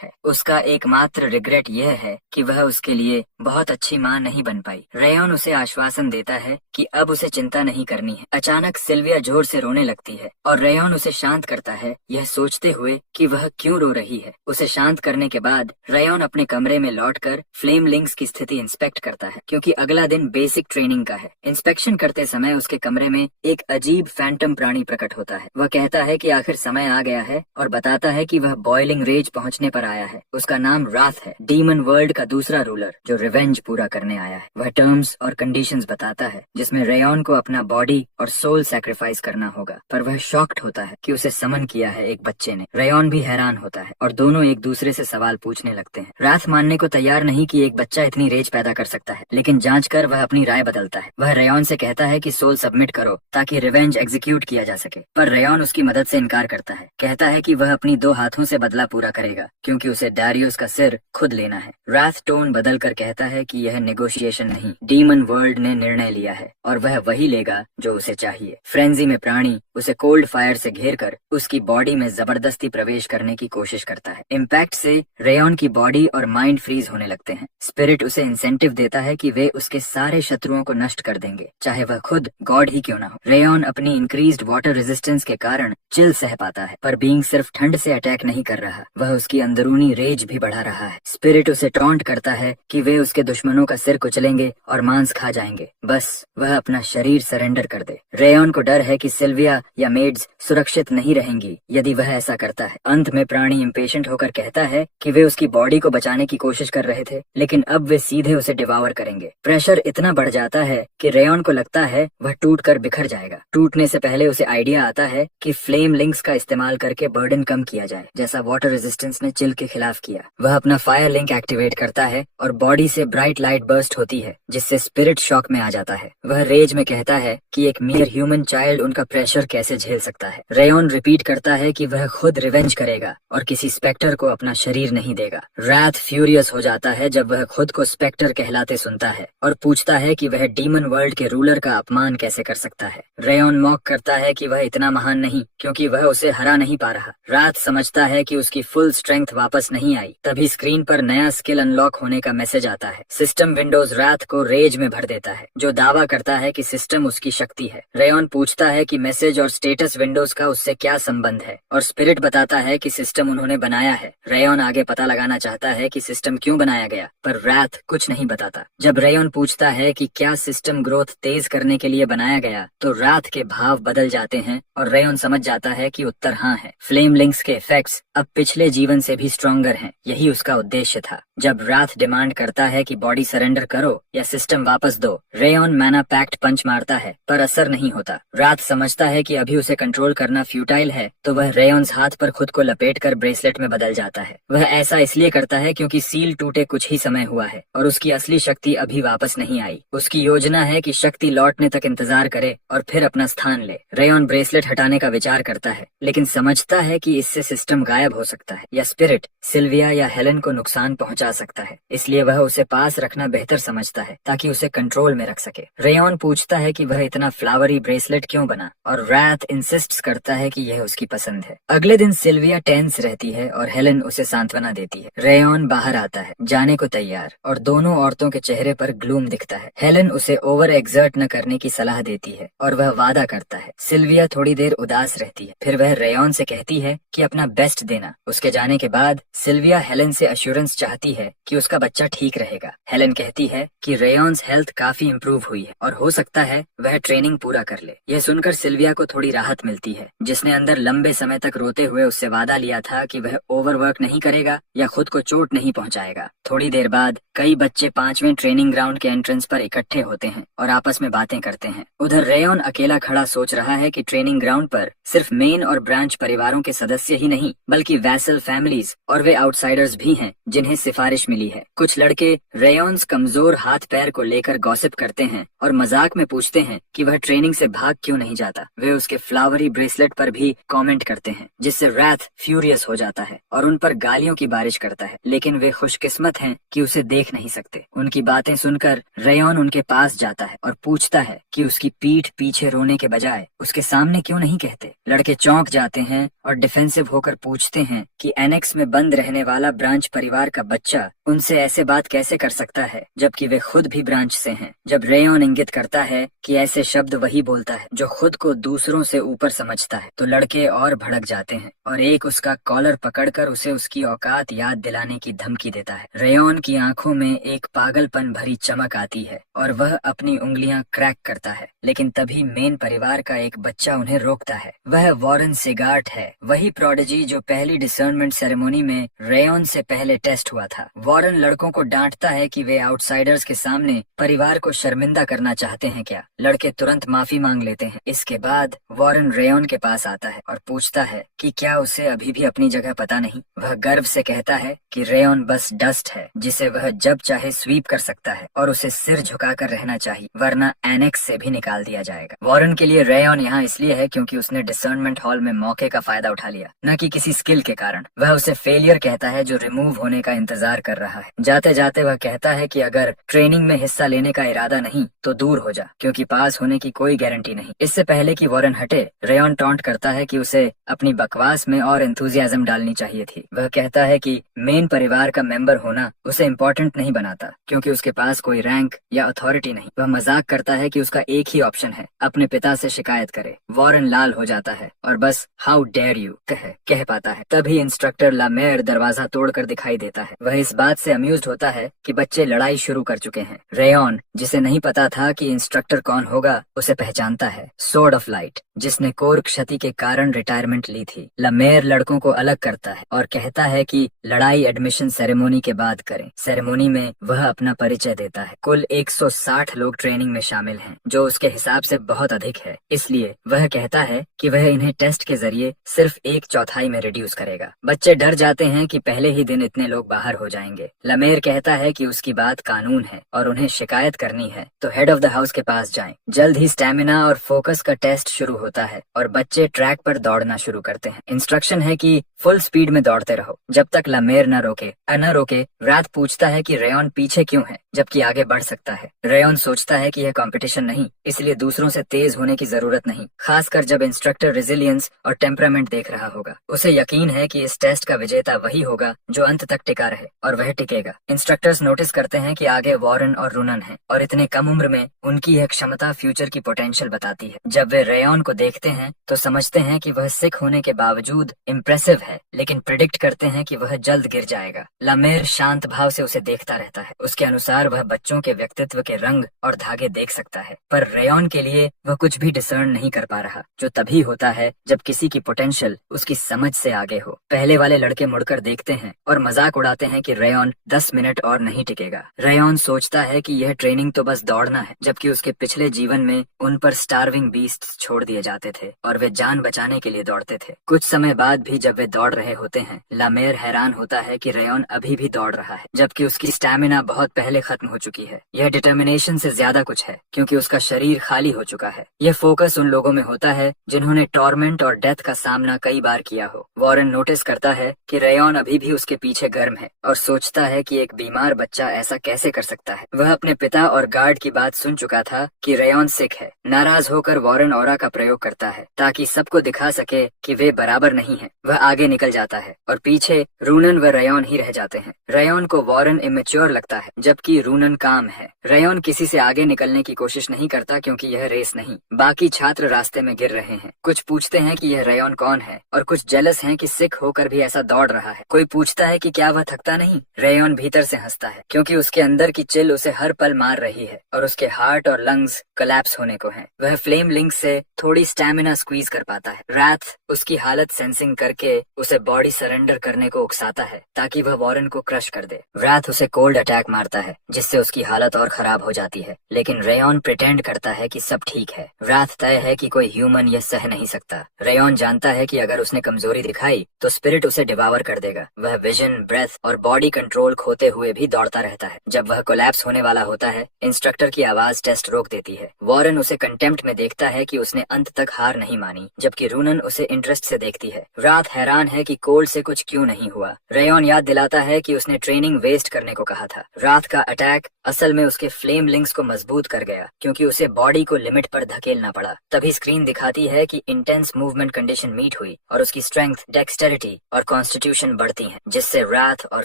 है। उसका एकमात्र रिग्रेट यह है कि वह उसके लिए बहुत अच्छी माँ नहीं बन पाई। रेयन उसे आश्वासन देता है कि अब उसे चिंता नहीं करनी है। अचानक सिल्विया जोर से रोने लगती है और रेयन उसे शांत करता है, यह सोचते हुए कि वह क्यों रो रही है। उसे शांत करने के बाद रेयन अपने कमरे में लौटकर फ्लेम लिंक्स की स्थिति इंस्पेक्ट करता है, क्योंकि अगला दिन बेसिक ट्रेनिंग का है। इंस्पेक्शन करते समय उसके कमरे में एक अजीब फैंटम प्राणी प्रकट होता है। वह कहता है कि आखिर समय आ गया है और बताता है कि वह बॉइलिंग रेज पहुंचने पर आया है। उसका नाम राथ है, डीमन वर्ल्ड का दूसरा रूलर जो रिवेंज पूरा करने आया है। वह टर्म्स और कंडीशंस बताता है जिसमें रेयन को अपना बॉडी और सोल सैक्रिफाइस करना होगा, पर वह शॉक्ड होता है कि उसे समन किया है एक बच्चे ने। रेयन भी हैरान होता है और दोनों एक दूसरे से सवाल पूछने लगते हैं। राथ मानने को तैयार नहीं कि एक बच्चा इतनी रेज पैदा कर सकता है, लेकिन जांच कर वह अपनी राय बदलता है। वह रेयन से कहता है कि सोल सबमिट करो ताकि रिवेंज एग्जीक्यूट किया जा सके, पर रेयन उसकी मदद से इनकार करता है। कहता है कि वह अपनी 2 हाथों से बदला पूरा करेगा क्योंकि उसे डारियोस का सिर खुद लेना है। राथ टोन बदल कर कहता है कि यह नेगोशिएशन नहीं, डीमन वर्ल्ड ने निर्णय लिया है और वह वही लेगा जो उसे चाहिए। फ्रेंजी में प्राणी उसे कोल्ड फायर से घेरकर उसकी बॉडी में जबरदस्ती प्रवेश करने की कोशिश करता है। इम्पैक्ट से रेयन की बॉडी और माइंड फ्रीज होने लगते हैं। स्पिरिट उसे इंसेंटिव देता है कि वे उसके सारे शत्रुओं को नष्ट कर देंगे, चाहे वह खुद गॉड ही क्यों ना हो। रेयन अपनी इंक्रीज्ड वाटर रेजिस्टेंस के कारण चिल सह पाता है, पर बीइंग सिर्फ ठंड से अटैक नहीं कर रहा, वह उसकी अंदरूनी रेज भी बढ़ा रहा है। स्पिरिट उसे टॉन्ट करता है कि वे उसके दुश्मनों का सिर कुचलेंगे और मांस खा जाएंगे, बस वह अपना शरीर सरेंडर कर दे। रेयन को डर है कि सिल्विया या मेड्स सुरक्षित नहीं रहेंगी यदि वह ऐसा करता है। अंत में प्राणी इम्पेशेंट होकर कहता है कि वे उसकी बॉडी को बचाने की कोशिश कर रहे थे, लेकिन अब वे सीधे उसे डिवावर करेंगे। प्रेशर इतना बढ़ जाता है कि रेयन को लगता है वह टूट कर बिखर जाएगा। टूटने से पहले उसे आइडिया आता है कि फ्लेम लिंक्स का इस्तेमाल करके बर्डन कम किया जाए, जैसा वाटर रेजिस्टेंस ने चिल के खिलाफ किया। वह अपना फायर लिंक एक्टिवेट करता है और बॉडी से ब्राइट लाइट बर्स्ट होती है, जिससे स्पिरिट शॉक में आ जाता है। वह रेज में कहता है कि एक मियर ह्यूमन चाइल्ड उनका प्रेशर कैसे झेल सकता है। रेयन रिपीट करता है कि वह खुद रिवेंज करेगा और किसी स्पेक्टर को अपना शरीर नहीं देगा। राथ फ्यूरियस हो जाता है जब वह खुद को स्पेक्टर कहलाते सुनता है और पूछता है कि वह डीमन वर्ल्ड के रूलर का अपमान कैसे कर सकता है। रेयन मॉक करता है कि वह इतना महान नहीं क्योंकि वह उसे हरा नहीं पा रहा। राथ समझता है कि उसकी फुल स्ट्रेंथ वापस नहीं आई। तभी स्क्रीन पर नया स्किल अनलॉक होने का मैसेज आता है। सिस्टम विंडोज राथ को रेज में भर देता है, जो दावा करता है कि सिस्टम उसकी शक्ति है। रेयन पूछता है कि मैसेज और स्टेटस विंडोज का उससे क्या संबंध है और स्पिरिट बताता है कि सिस्टम उन्होंने बनाया है। रेयन आगे पता लगाना चाहता है कि सिस्टम क्यों बनाया गया, पर राथ कुछ नहीं बताता। जब रेयन पूछता है कि क्या सिस्टम ग्रोथ तेज करने के लिए बनाया गया, तो राथ के भाव बदल जाते हैं और रेयन समझ जाता है कि उत्तर हाँ है। फ्लेम लिंक्स के इफेक्ट्स अब पिछले जीवन से भी स्ट्रॉन्गर हैं, यही उसका उद्देश्य था। जब राथ डिमांड करता है कि बॉडी सरेंडर करो या सिस्टम वापस दो, रेयन मैना पैक्ट पंच मारता है, पर असर नहीं होता। राथ समझता है कि अभी उसे कंट्रोल करना फ्यूटाइल है, तो वह रेयन्स हाथ पर खुद को लपेटकर ब्रेसलेट में बदल जाता है। वह ऐसा इसलिए करता है क्योंकि सील टूटे कुछ ही समय हुआ है और उसकी असली शक्ति अभी वापस नहीं आई। उसकी योजना है कि शक्ति लौटने तक इंतजार करे और फिर अपना स्थान ले। रेयन ब्रेसलेट हटाने का विचार करता है, लेकिन समझता है कि इससे सिस्टम गायब हो सकता है या स्पिरिट सिल्विया या हेलन को नुकसान पहुंचा सकता है, इसलिए वह उसे पास रखना बेहतर समझता है ताकि उसे कंट्रोल में रख सके। रेयन पूछता है कि वह इतना फ्लावरी ब्रेसलेट क्यों बना और राथ इंसिस्ट करता है कि यह उसकी पसंद है। अगले दिन सिल्विया टेंस रहती है और हेलन उसे सांत्वना देती है। रेयन बाहर आता है जाने को तैयार और दोनों औरतों के चेहरे पर ग्लूम दिखता है। हेलन उसे ओवर एक्सर्ट न करने की सलाह देती है और वह वादा करता है। सिल्विया थोड़ी देर उदास रहती है, फिर वह रेयन से कहती है कि अपना बेस्ट देना। उसके जाने के बाद सिल्विया हेलन से अश्योरेंस चाहती है कि उसका बच्चा ठीक रहेगा। हेलन कहती है कि रेयन्स हेल्थ काफी इम्प्रूव हुई है और हो सकता है वह ट्रेनिंग पूरा कर ले। यह सुन सुनकर सिल्विया को थोड़ी राहत मिलती है, जिसने अंदर लंबे समय तक रोते हुए उससे वादा लिया था कि वह ओवरवर्क नहीं करेगा या खुद को चोट नहीं पहुंचाएगा। थोड़ी देर बाद कई बच्चे 5वें ट्रेनिंग ग्राउंड के एंट्रेंस पर इकट्ठे होते हैं और आपस में बातें करते हैं। उधर रेयन अकेला खड़ा सोच रहा है कि ट्रेनिंग ग्राउंड पर सिर्फ मेन और ब्रांच परिवारों के सदस्य ही नहीं बल्कि वैसल फैमिलीज और वे आउटसाइडर्स भी हैं जिन्हें सिफारिश मिली है। कुछ लड़के रेयन्स कमजोर हाथ पैर को लेकर गॉसिप करते हैं और मजाक में पूछते हैं कि वह ट्रेनिंग से भाग क्यों नहीं जाता। वे उसके फ्लावरी ब्रेसलेट पर भी कमेंट करते हैं, जिससे रैथ फ्यूरियस हो जाता है और उन पर गालियों की बारिश करता है, लेकिन वे खुशकिस्मत हैं कि उसे देख नहीं सकते। उनकी बातें सुनकर रेयन उनके पास जाता है और पूछता है कि उसकी पीठ पीछे रोने के बजाय उसके सामने क्यों नहीं कहते। लड़के चौंक जाते हैं और डिफेंसिव होकर पूछते हैं कि एनेक्स में बंद रहने वाला ब्रांच परिवार का बच्चा उनसे ऐसे बात कैसे कर सकता है जबकि वे खुद भी ब्रांच से हैं। जब रेयन इंगित करता है कि ऐसे शब्द वही बोलता है जो खुद को दूसरों से ऊपर समझता है, तो लड़के और भड़क जाते हैं और एक उसका कॉलर पकड़कर उसे उसकी औकात याद दिलाने की धमकी देता है। रेयन की आंखों में एक पागलपन भरी चमक आती है और वह अपनी उंगलियां क्रैक करता है, लेकिन तभी मेन परिवार का एक बच्चा उन्हें रोकता है। वह वॉरेन सिगार्ट है, वही प्रोडिजी जो पहली डिसर्नमेंट सेरेमनी में रेयन से पहले टेस्ट हुआ था। वॉरेन लड़कों को डांटता है कि वे आउटसाइडर्स के सामने परिवार को शर्मिंदा करना चाहते हैं क्या। लड़के तुरंत माफी मांग लेते हैं। इसके बाद वॉरेन रेयन के पास आता है और पूछता है कि क्या उसे अभी भी अपनी जगह पता नहीं। वह गर्व से कहता है कि रेयन बस डस्ट है जिसे वह जब चाहे स्वीप कर सकता है और उसे सिर झुकाकर रहना चाहिए, वरना एनेक्स से भी निकाल दिया जाएगा। वॉरेन के लिए रेयन यहाँ इसलिए है क्योंकि उसने डिसर्नमेंट हॉल में मौके का फायदा उठा लिया, न कि किसी स्किल के कारण। वह उसे फेलियर कहता है जो रिमूव होने का इंतजार कर रहा है। जाते जाते वह कहता है कि अगर ट्रेनिंग में हिस्सा लेने का इरादा नहीं तो दूर हो जा, क्योंकि पास होने की कोई गारंटी नहीं। इससे पहले कि वॉरेन हटे, रेयन टॉन्ट करता है कि उसे अपनी बकवास में और एंथुजियाज्म डालनी चाहिए थी। वह कहता है कि मेन परिवार का मेंबर होना उसे इम्पोर्टेंट नहीं बनाता क्योंकि उसके पास कोई रैंक या अथॉरिटी नहीं। वह मजाक करता है कि उसका एक ही ऑप्शन है, अपने पिता से शिकायत करे। वॉरेन लाल हो जाता है और बस हाउ डेयर यू कह पाता है। तभी इंस्ट्रक्टर लामेर दरवाजा तोड़कर दिखाई देता है। वह इस बात से अम्यूज्ड होता है कि बच्चे लड़ाई शुरू कर चुके हैं। रेयन, जिसे नहीं पता था कि इंस्ट्रक्टर कौन होगा, उसे पहचानता है, सोर्ड ऑफ लाइट, जिसने कोर क्षति के कारण रिटायरमेंट ली थी। लामेर लड़कों को अलग करता है और कहता है कि लड़ाई एडमिशन सेरेमोनी के बाद करें। सेरेमोनी में वह अपना परिचय देता है। कुल 160 लोग ट्रेनिंग में शामिल हैं, जो उसके हिसाब से बहुत अधिक है। इसलिए वह कहता है कि वह इन्हें टेस्ट के जरिए सिर्फ 1/4 में रिड्यूस करेगा। बच्चे डर जाते हैं कि पहले ही दिन इतने लोग बाहर हो जाएंगे। लमेर कहता है कि उसकी बात कानून है और उन्हें शिकायत करनी है तो हेड ऑफ द हाउस के पास जाएं। जल्द ही स्टैमिना और फोकस का टेस्ट शुरू होता है और बच्चे ट्रैक पर दौड़ना शुरू करते हैं। इंस्ट्रक्शन है कि फुल स्पीड में दौड़ते रहो जब तक लामेर न रोके। रैथ पूछता है कि रेयन पीछे क्यों है जबकि आगे बढ़ सकता है। रेयन सोचता है कि यह कंपटीशन नहीं, इसलिए दूसरों से तेज होने की जरूरत नहीं, खासकर जब इंस्ट्रक्टर रेजिलियंस और टेम्परामेंट देख रहा होगा। उसे यकीन है कि इस टेस्ट का विजेता वही होगा जो अंत तक टिका रहे, और वह टिकेगा। इंस्ट्रक्टर्स नोटिस करते हैं कि आगे वॉरेन और रूनन हैं और इतने कम उम्र में उनकी यह क्षमता फ्यूचर की पोटेंशियल बताती है। जब वे रेयन को देखते हैं तो समझते हैं कि वह सिख होने के बावजूद इम्प्रेसिव है, लेकिन प्रिडिक्ट करते हैं कि वह जल्द गिर जाएगा। लामेर शांत भाव से उसे देखता रहता है। उसके अनुसार वह बच्चों के व्यक्तित्व के रंग और धागे देख सकता है, पर रेयन के लिए वह कुछ भी डिसर्न नहीं कर पा रहा, जो तभी होता है जब किसी की पोटेंशियल उसकी समझ से आगे हो। पहले वाले लड़के मुड़कर देखते हैं और मजाक उड़ाते हैं कि रेयन 10 मिनट और नहीं टिकेगा। रेयन सोचता है कि यह ट्रेनिंग तो बस दौड़ना है, जबकि उसके पिछले जीवन में उन पर स्टार्विंग बीस्ट्स छोड़ दिए जाते थे और वे जान बचाने के लिए दौड़ते थे। कुछ समय बाद भी जब वे दौड़ रहे होते हैं, लामेर हैरान होता है कि रेयन अभी भी दौड़ रहा है, जबकि उसकी स्टैमिना बहुत पहले खत्म हो चुकी है। यह डिटर्मिनेशन से ज्यादा कुछ है, क्योंकि उसका शरीर खाली हो चुका है। यह फोकस उन लोगों में होता है जिन्होंने टॉर्मेंट और डेथ का सामना कई बार किया हो। वॉरेन नोटिस करता है कि रेयन अभी भी उसके पीछे गर्म है और सोचता है कि एक बीमार बच्चा ऐसा कैसे कर सकता है। वह अपने पिता और गार्ड की बात सुन चुका था कि रेयन सिक है। नाराज होकर वॉरेन ऑरा का प्रयोग करता है ताकि सबको दिखा सके कि वे बराबर नहीं हैं। वह आगे निकल जाता है और पीछे रूनन व रेयन ही रह जाते हैं। रेयन को वॉरेन इमेच्योर लगता है, जबकि रूनन काम है। रेयॉन किसी से आगे निकलने की कोशिश नहीं करता क्योंकि यह रेस नहीं। बाकी छात्र रास्ते में गिर रहे हैं। कुछ पूछते हैं कि यह रेयॉन कौन है और कुछ जेलस हैं कि सिख होकर भी ऐसा दौड़ रहा है। कोई पूछता है कि क्या वह थकता नहीं। रेयॉन भीतर से हंसता है क्योंकि उसके अंदर की चिल उसे हर पल मार रही है और उसके हार्ट और लंग्स कोलैप्स होने को हैं। वह फ्लेम लिंक से थोड़ी स्टैमिना स्क्वीज कर पाता है। राथ उसकी हालत सेंसिंग करके उसे बॉडी सरेंडर करने को उकसाता है ताकि वह वॉरेन को क्रश कर दे। राथ उसे कोल्ड अटैक मारता है जिससे उसकी हालत और खराब हो जाती है, लेकिन रेयॉन प्रिटेंड करता है कि सब ठीक है। राथ तय है कि कोई ह्यूमन यह सह नहीं सकता। रेयॉन जानता है कि अगर उसने कमजोरी दिखाई तो स्पिरिट उसे डिवावर कर देगा। वह विजन, ब्रेथ और बॉडी कंट्रोल खोते हुए भी दौड़ता रहता है। जब वह कोलैप्स होने वाला होता है, इंस्ट्रक्टर की आवाज टेस्ट रोक देती है। वॉरेन उसे कंटेम्प्ट में देखता है कि उसने अंत तक हार नहीं मानी, जबकि रूनन उसे इंटरेस्ट से देखती है। रात हैरान है कि कोल्ड से कुछ क्यों नहीं हुआ। रेयॉन याद दिलाता है कि उसने ट्रेनिंग वेस्ट करने को कहा था। रात का अटैक असल में उसके फ्लेम लिंक्स को मजबूत कर गया क्योंकि उसे बॉडी को लिमिट पर धकेलना पड़ा। तभी स्क्रीन दिखाती है कि इंटेंस मूवमेंट कंडीशन मीट हुई और उसकी स्ट्रेंथ, डेक्सटेरिटी और कॉन्स्टिट्यूशन बढ़ती हैं, जिससे राथ और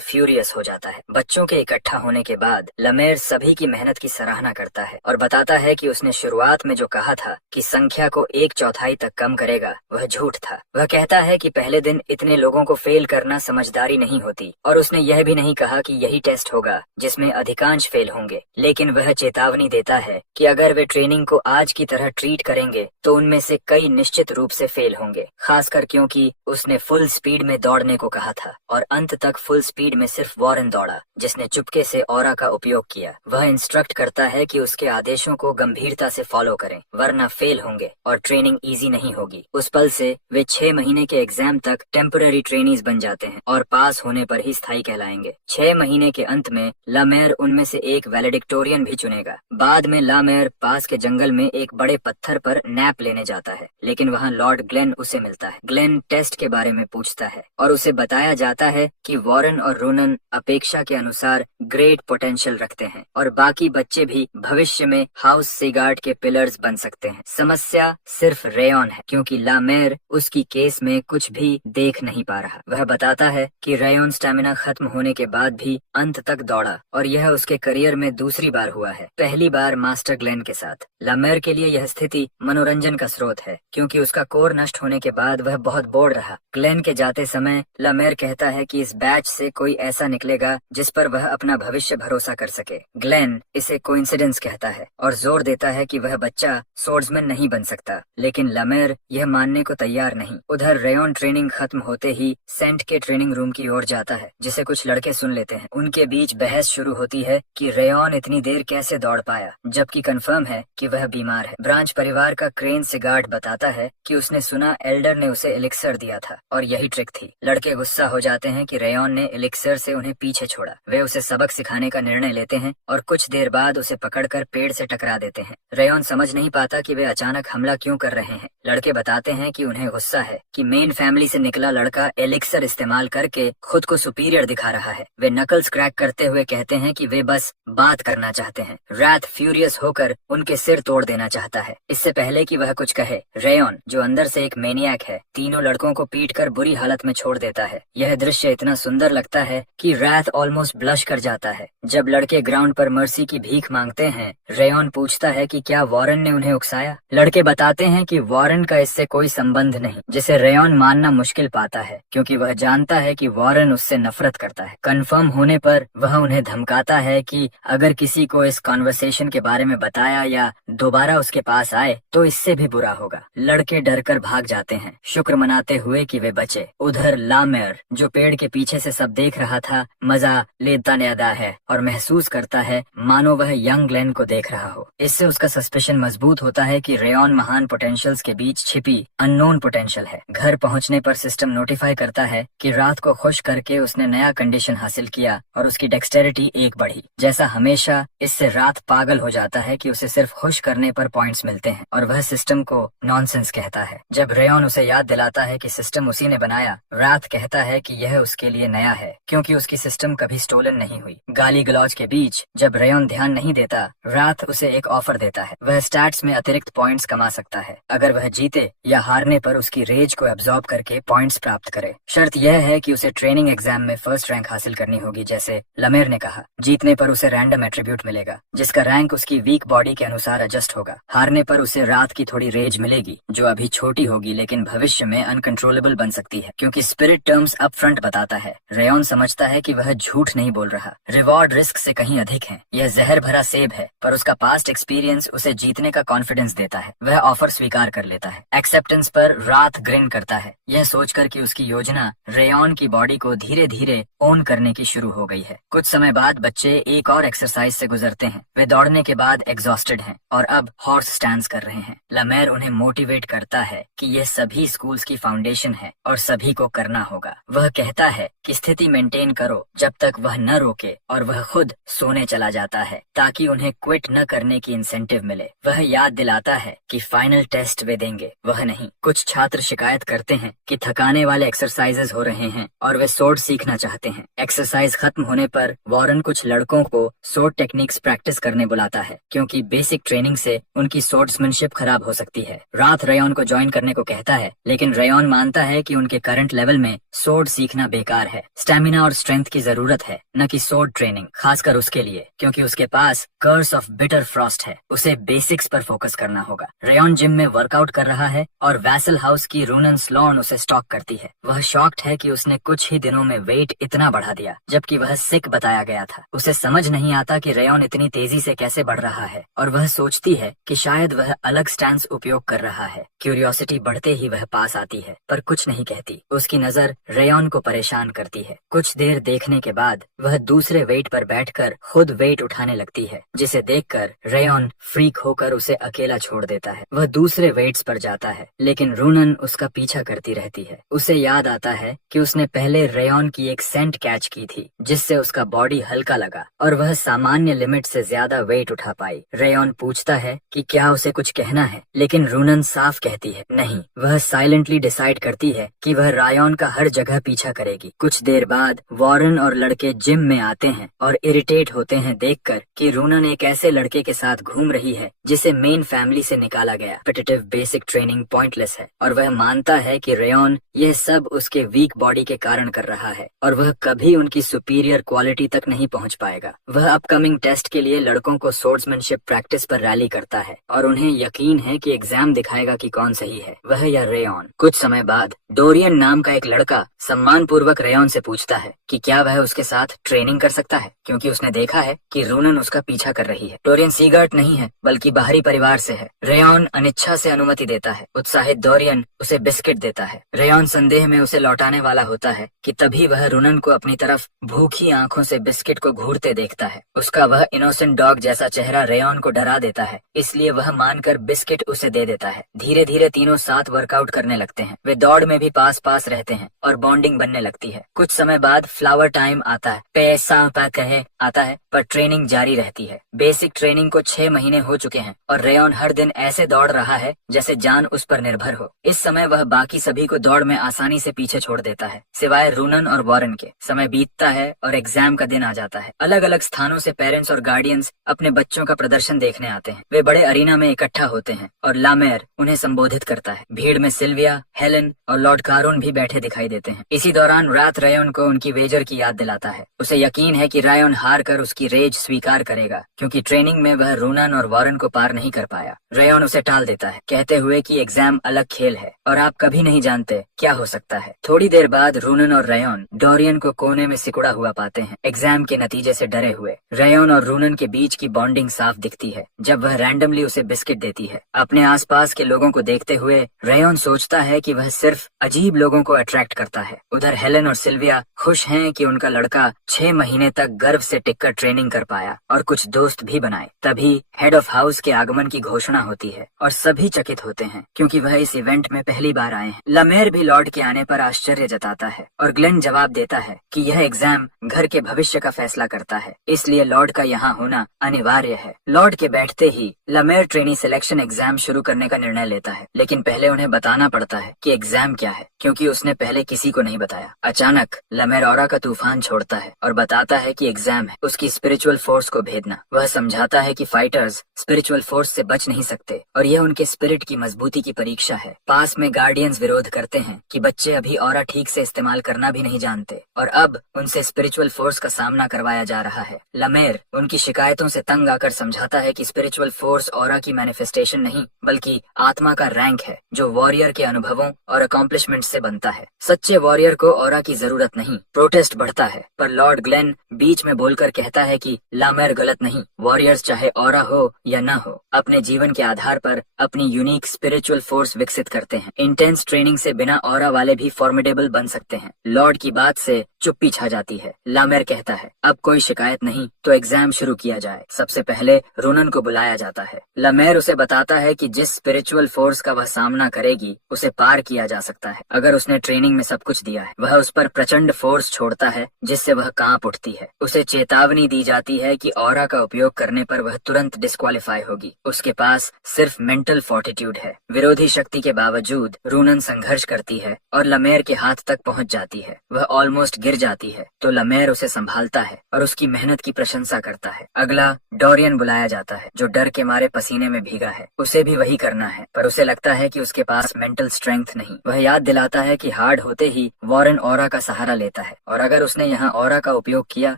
फ्यूरियस हो जाता है। बच्चों के इकट्ठा होने के बाद लमेर सभी की मेहनत की सराहना करता है और बताता है कि उसने शुरुआत में जो कहा था कि संख्या को 1/4 तक कम करेगा, वह झूठ था। वह कहता है कि पहले दिन इतने लोगों को फेल करना समझदारी नहीं होती और उसने यह भी नहीं कहा कि यही टेस्ट होगा जिसमें अधिकांश फेल होंगे, लेकिन वह चेतावनी देता है कि अगर वे ट्रेनिंग को आज की तरह ट्रीट करेंगे तो उनमें से कई निश्चित रूप से फेल होंगे, खासकर क्योंकि उसने फुल स्पीड में दौड़ने को कहा था और अंत तक फुल स्पीड में सिर्फ वॉरेन दौड़ा जिसने चुपके से ऑरा का उपयोग किया। वह इंस्ट्रक्ट करता है कि उसके आदेशों को गंभीरता से फॉलो करें वरना फेल होंगे और ट्रेनिंग इजी नहीं होगी। उस पल से वे 6 महीने के एग्जाम तक टेम्पररी ट्रेनीज बन जाते हैं और पास होने पर ही स्थायी कहलाएंगे। 6 महीने के अंत में लामेर उनमें से एक वैलेडिक्टोरियन भी चुनेगा। बाद में लामेर पास के जंगल में एक बड़े पत्थर पर नैप लेने जाता है, लेकिन वहाँ लॉर्ड ग्लेन उसे मिलता है। ग्लेन टेस्ट के बारे में पूछता है और उसे बताया जाता है कि वॉरेन और रूनन अपेक्षा के अनुसार ग्रेट पोटेंशियल रखते हैं और बाकी बच्चे भी भविष्य में हाउस सीगार्ड के पिलर्स बन सकते हैं। समस्या सिर्फ रेयॉन है क्योंकि लामेर उसकी केस में कुछ भी देख नहीं पा रहा। वह बताता है कि रेयॉन स्टेमिना खत्म होने के बाद भी अंत तक दौड़ा और यह उसके करियर में दूसरी बार हुआ है, पहली बार मास्टर ग्लेन के साथ। लामेर के लिए यह स्थिति मनोरंजन का स्रोत है क्योंकि उसका कोर नष्ट होने के बाद वह बहुत बोर रहा। ग्लेन के जाते समय लामेर कहता है कि इस बैच से कोई ऐसा निकलेगा जिस पर वह अपना भविष्य भरोसा कर सके। ग्लेन इसे कोइंसिडेंस कहता है और जोर देता है कि वह बच्चा सोर्ड्समैन नहीं बन सकता, लेकिन लामेर यह मानने को तैयार नहीं। उधर रेयॉन ट्रेनिंग खत्म होते ही सेंट के ट्रेनिंग रूम की ओर जाता है जिसे कुछ लड़के सुन लेते हैं। उनके बीच बहस शुरू होती है कि रेयॉन इतनी देर कैसे दौड़ पाया, जबकि कंफर्म है कि वह बीमार है। ब्रांच परिवार का क्रेन से गार्ड बताता है कि उसने सुना एल्डर ने उसे एलिक्सर दिया था और यही ट्रिक थी। लड़के गुस्सा हो जाते हैं कि रेयॉन ने एलिक्सर से उन्हें पीछे छोड़ा। वे उसे सबक सिखाने का निर्णय लेते हैं और कुछ देर बाद उसे पकड़कर पेड़ से टकरा देते हैं। रेयॉन समझ नहीं पाता कि वे अचानक हमला क्यों कर रहे हैं। लड़के बताते हैं कि उन्हें गुस्सा है कि मेन फैमिली से निकला लड़का एलिक्सर इस्तेमाल करके खुद को सुपीरियर दिखा रहा है। वे नकल्स क्रैक करते हुए कहते हैं कि वे बस बात करना चाहते हैं। रात फ्यूरियस होकर उनके सिर तोड़ देना चाहता है। इससे पहले कि वह कुछ कहे, रेयॉन जो अंदर से एक मेनियक है, तीनों लड़कों को पीटकर बुरी हालत में छोड़ देता है। यह दृश्य इतना सुंदर लगता है कि रात ऑलमोस्ट ब्लश कर जाता है। जब लड़के ग्राउंड पर मर्सी की भीख मांगते हैं, रेयॉन पूछता है कि क्या वॉरेन ने उन्हें उकसाया। लड़के बताते हैं कि वॉरेन का इससे कोई संबंध नहीं, जिसे रेयॉन मानना मुश्किल पाता है क्योंकि वह जानता है कि वॉरेन उससे नफरत करता है। कंफर्म होने पर वह उन्हें धमकाता है कि अगर किसी को इस कॉन्वर्सेशन के बारे में बताया या दोबारा उसके पास आए तो इससे भी बुरा होगा। लड़के डरकर भाग जाते हैं, शुक्र मनाते हुए कि वे बचे। उधर लामेर जो पेड़ के पीछे से सब देख रहा था, मजा लेता न्यादा है और महसूस करता है मानो वह यंग ग्लेन को देख रहा हो। इससे उसका सस्पेशन मजबूत होता है कि रेयॉन महान पोटेंशियल्स के बीच छिपी अननोन पोटेंशियल है। घर पहुंचने पर सिस्टम नोटिफाई करता है कि रात को खुश करके उसने नया कंडीशन हासिल किया और उसकी डेक्सटेरिटी 1 बढ़ी। जैसा हमेशा, इससे रात पागल हो जाता है कि उसे सिर्फ खुश करने पर पॉइंट्स मिलते हैं और वह सिस्टम को नॉनसेंस कहता है। जब रेयॉन उसे याद दिलाता है कि सिस्टम उसी ने बनाया, रात कहता है कि यह उसके लिए नया है क्योंकि उसकी सिस्टम कभी स्टोलन नहीं हुई। गाली गलौज के बीच जब रेयॉन ध्यान नहीं देता, रात उसे एक ऑफर देता है। वह स्टैट्स में अतिरिक्त पॉइंट्स कमा सकता है अगर वह जीते या हारने पर उसकी रेज को एब्जॉर्ब करके पॉइंट्स प्राप्त करे। शर्त यह है कि उसे ट्रेनिंग एग्जाम में फर्स्ट रैंक हासिल करनी होगी, जैसे लमेर ने कहा। जीतने जीतने पर उसे रैंडम एट्रीब्यूट मिलेगा जिसका रैंक उसकी वीक बॉडी के अनुसार एडजस्ट होगा। हारने पर उसे रात की थोड़ी रेज मिलेगी जो अभी छोटी होगी लेकिन भविष्य में अनकंट्रोलेबल बन सकती है क्योंकि स्पिरिट टर्म्स अप फ्रंट बताता है। रेयॉन समझता है कि वह झूठ नहीं बोल रहा, रिवॉर्ड रिस्क से कहीं अधिक है। यह जहर भरा सेब है पर उसका पास्ट एक्सपीरियंस उसे जीतने का कॉन्फिडेंस देता है। वह ऑफर स्वीकार कर लेता है। एक्सेप्टेंस पर रात ग्रिन करता है, यह सोचकर कि उसकी योजना रेयॉन की बॉडी को धीरे धीरे ओन करने की शुरू हो गई है। कुछ समय बाद बच्चे एक और एक्सरसाइज से गुजरते हैं। वे दौड़ने के बाद एग्जॉस्टेड हैं और अब हॉर्स स्टैंड्स कर रहे हैं। लमेर उन्हें मोटिवेट करता है कि यह सभी स्कूल्स की फाउंडेशन है और सभी को करना होगा। वह कहता है कि स्थिति मेंटेन करो जब तक वह न रोके और वह खुद सोने चला जाता है ताकि उन्हें क्विट न करने की इंसेंटिव मिले। वह याद दिलाता है कि फाइनल टेस्ट वे देंगे, वह नहीं। कुछ छात्र शिकायत करते हैं कि थकाने वाले एक्सरसाइजेस हो रहे हैं और वे सोर्ड सीखना चाहते हैं। एक्सरसाइज खत्म होने पर वॉरेन कुछ लड़कों को सोर्ड टेक्निक्स प्रैक्टिस करने बुलाता है क्योंकि बेसिक ट्रेनिंग से उनकी सोर्ड्समैनशिप खराब हो सकती है। रात रेयॉन को ज्वाइन करने को कहता है लेकिन रेयॉन मानता है कि उनके करंट लेवल में सोर्ड सीखना बेकार है। स्टैमिना और स्ट्रेंथ की जरूरत है, न कि सोर्ड ट्रेनिंग, खासकर उसके लिए क्योंकि उसके पास कर्स ऑफ बिटर फ्रॉस्ट है। उसे बेसिक्स पर फोकस करना होगा। रेयॉन जिम में वर्कआउट कर रहा है और वैसल हाउस की रूनन स्लोन उसे स्टॉक करती है। वह शॉक्ड है कि उसने कुछ ही दिनों में वेट इतना बढ़ा दिया जबकि वह सिक बताया गया था। उसे समझ नहीं आता कि रेयॉन इतनी तेजी से कैसे बढ़ रहा है और वह सोचती है कि शायद वह अलग स्टैंस उपयोग कर रहा है। क्यूरियोसिटी बढ़ते ही वह पास आती है पर कुछ नहीं कहती। उसकी नजर रेयॉन को परेशान करती है। कुछ देर देखने के बाद वह दूसरे वेट पर बैठकर खुद वेट उठाने लगती है जिसे देखकर रेयॉन फ्रीक होकर उसे अकेला छोड़ देता है। वह दूसरे वेट्स पर जाता है लेकिन रूनन उसका पीछा करती रहती है। उसे याद आता है कि उसने पहले रेयॉन की एक सेंट कैच की थी जिससे उसका बॉडी हल्का लगा और वह सामान्य लिमिट से ज्यादा वेट उठा पाई। रेयॉन पूछता है कि क्या उसे कुछ कहना है लेकिन रूनन साफ कहती है नहीं। वह साइलेंटली डिसाइड करती है कि वह रायॉन का हर जगह पीछा करेगी। कुछ देर बाद वॉरेन और लड़के जिम में आते हैं और इरिटेट होते हैं देखकर कि रूनन एक ऐसे लड़के के साथ घूम रही है जिसे मेन फैमिली से निकाला गया। रिपीटेटिव बेसिक ट्रेनिंग पॉइंटलेस है और वह मानता है कि रेयॉन यह सब उसके वीक बॉडी के कारण कर रहा है और वह कभी उनकी सुपीरियर क्वालिटी तक नहीं पहुंच पाएगा। वह अपकमिंग टेस्ट के लिए लड़कों को सोर्ड्समैनशिप प्रैक्टिस पर रैली करता है और उन्हें यकीन है कि एग्जाम दिखाएगा कि कौन सही है, वह या रेयॉन। कुछ समय बाद डोरियन नाम का एक लड़का सम्मान पूर्वक रेयॉन से पूछता है कि क्या वह उसके साथ ट्रेनिंग कर सकता है क्योंकि उसने देखा है कि रूनन उसका पीछा कर रही है। डोरियन सीगर्ट नहीं है बल्कि बाहरी परिवार से है। रेयॉन अनिच्छा से अनुमति देता है। उत्साहित डोरियन उसे बिस्किट देता है। रेयॉन संदेह में उसे लौटाने वाला होता है कि तभी वह रूनन को अपनी तरफ भूखी आंखों से बिस्किट को घूरते देखता है। उसका वह इनोसेंट डॉग जैसा चेहरा रेयॉन को डरा देता है, इसलिए वह मानकर बिस्किट उसे दे देता है। धीरे धीरे तीनों साथ वर्कआउट करने लगते हैं। वे दौड़ में भी पास पास रहते हैं और बॉन्डिंग बनने लगती है। कुछ समय बाद फ्लावर टाइम आता है। पैसा कहे आता है पर ट्रेनिंग जारी रहती है। बेसिक ट्रेनिंग को 6 महीने हो चुके हैं और रेयॉन हर दिन ऐसे दौड़ रहा है जैसे जान उस पर निर्भर हो। इस समय वह बाकी सभी को दौड़ में आसानी से पीछे छोड़ देता है सिवाय रूनन और वॉरेन के। समय बीतता है और एग्जाम का दिन आ जाता है। अलग अलग स्थानों से पेरेंट्स और गार्डियंस अपने बच्चों का प्रदर्शन देखने आते हैं। वे बड़े अरीना में इकट्ठा होते हैं और लामेर उन्हें संबोधित करता है। भीड़ में सिल्विया, हेलन और लॉर्ड कारून भी बैठे दिखाई देते हैं। इसी दौरान रात रेयॉन को उनकी वेजर की याद दिलाता है। उसे यकीन है कि रेयॉन हार कर उसकी रेज स्वीकार करेगा क्योंकि ट्रेनिंग में वह रूनन और वॉरेन को पार नहीं कर पाया। रेयॉन उसे टाल देता है कहते हुए कि एग्जाम अलग खेल है और आप कभी नहीं जानते क्या हो सकता है। थोड़ी देर बाद रूनन और रेयॉन डोरियन को कोने में सिकुड़ा हुआ पाते हैं, एग्जाम के नतीजे से डरे हुए। रेयॉन और रूनन के बीच की बॉन्डिंग साफ दिखती है जब वह रैंडमली उसे बिस्किट देती है। अपने आसपास के लोगों को देखते हुए रेयॉन सोचता है कि वह सिर्फ अजीब लोगों को अट्रैक्ट करता है। उधर हेलन और सिल्विया खुश हैं कि उनका लड़का 6 महीने तक गर्व से टिककर ट्रेनिंग कर पाया और कुछ दोस्त भी बनाए। तभी हेड ऑफ हाउस के आगमन की घोषणा होती है और सभी चकित होते हैं क्योंकि वह इस इवेंट में पहली बार आए हैं। लमेर भी लॉर्ड के आने पर आश्चर्य जताता है और ग्लेन जवाब देता है कि यह एग्जाम घर के भविष्य का फैसला करता है, इसलिए लॉर्ड का यहाँ होना अनिवार्य है। लॉर्ड के बैठते ही लमेर ट्रेनी सिलेक्शन एग्जाम शुरू करने का निर्णय लेता है लेकिन पहले उन्हें बताना पड़ता है कि एग्जाम क्या है क्योंकि उसने पहले किसी को नहीं बताया। अचानक लमेर ऑरा का तूफान छोड़ता है और बताता है कि एग्जाम है। उसकी स्पिरिचुअल फोर्स को भेदना। वह समझाता है कि फाइटर्स स्पिरिचुअल फोर्स से बच नहीं सकते और यह उनके स्पिरिट की मजबूती की परीक्षा है। पास में गार्डियंस विरोध करते हैं कि बच्चे अभी ऑरा ठीक से इस्तेमाल करना भी नहीं जानते और अब उनसे स्पिरिचुअल फोर्स का सामना करवाया जा रहा है। लमेर उनकी शिकायतों से तंग आकर समझाता है कि स्पिरिचुअल फोर्स ऑरा की मैनिफेस्टेशन नहीं बल्कि आत्मा का रैंक है जो वॉरियर के अनुभवों और अकॉम्प्लिशमेंट से बनता है। सच्चे वॉरियर को ऑरा की जरूरत नहीं। प्रोटेस्ट बढ़ता है पर लॉर्ड ग्लेन बीच में बोलकर कहता है कि लामेर गलत नहीं। वॉरियर्स चाहे ऑरा हो या न हो अपने जीवन के आधार पर अपनी यूनिक स्पिरिचुअल फोर्स विकसित करते हैं। इंटेंस ट्रेनिंग से बिना ऑरा वाले भी फॉर्मिडेबल बन सकते हैं। लॉर्ड की बात से चुप्पी छा जाती है। लामेर कहता है अब कोई शिकायत नहीं तो एग्जाम शुरू किया जाए। सबसे पहले रूनन को बुलाया जाता है। लामेर उसे बताता है कि जिस स्पिरिचुअल फोर्स का वह सामना करेगी उसे पार किया जा सकता है अगर उसने ट्रेनिंग में सब कुछ दिया है। वह उस पर प्रचंड फोर्स छोड़ता है जिससे वह कांप उठती है। उसे चेतावनी दी जाती है कि ऑरा का उपयोग करने पर वह तुरंत डिस्क्वालीफाई होगी। उसके पास सिर्फ मेंटल फोर्टिट्यूड है। विरोधी शक्ति के बावजूद रूनन संघर्ष करती है और लमेर के हाथ तक पहुंच जाती है। वह ऑलमोस्ट गिर जाती है तो लमेर उसे संभालता है और उसकी मेहनत की प्रशंसा करता है। अगला डोरियन बुलाया जाता है जो डर के मारे पसीने में भीगा है। उसे भी वही करना है पर उसे लगता है कि उसके पास मेंटल स्ट्रेंथ नहीं। वह याद दिलाता है कि हार्ड होते ही वॉरेन ऑरा का सहारा लेता है और अगर उसने यहाँ ऑरा का उपयोग किया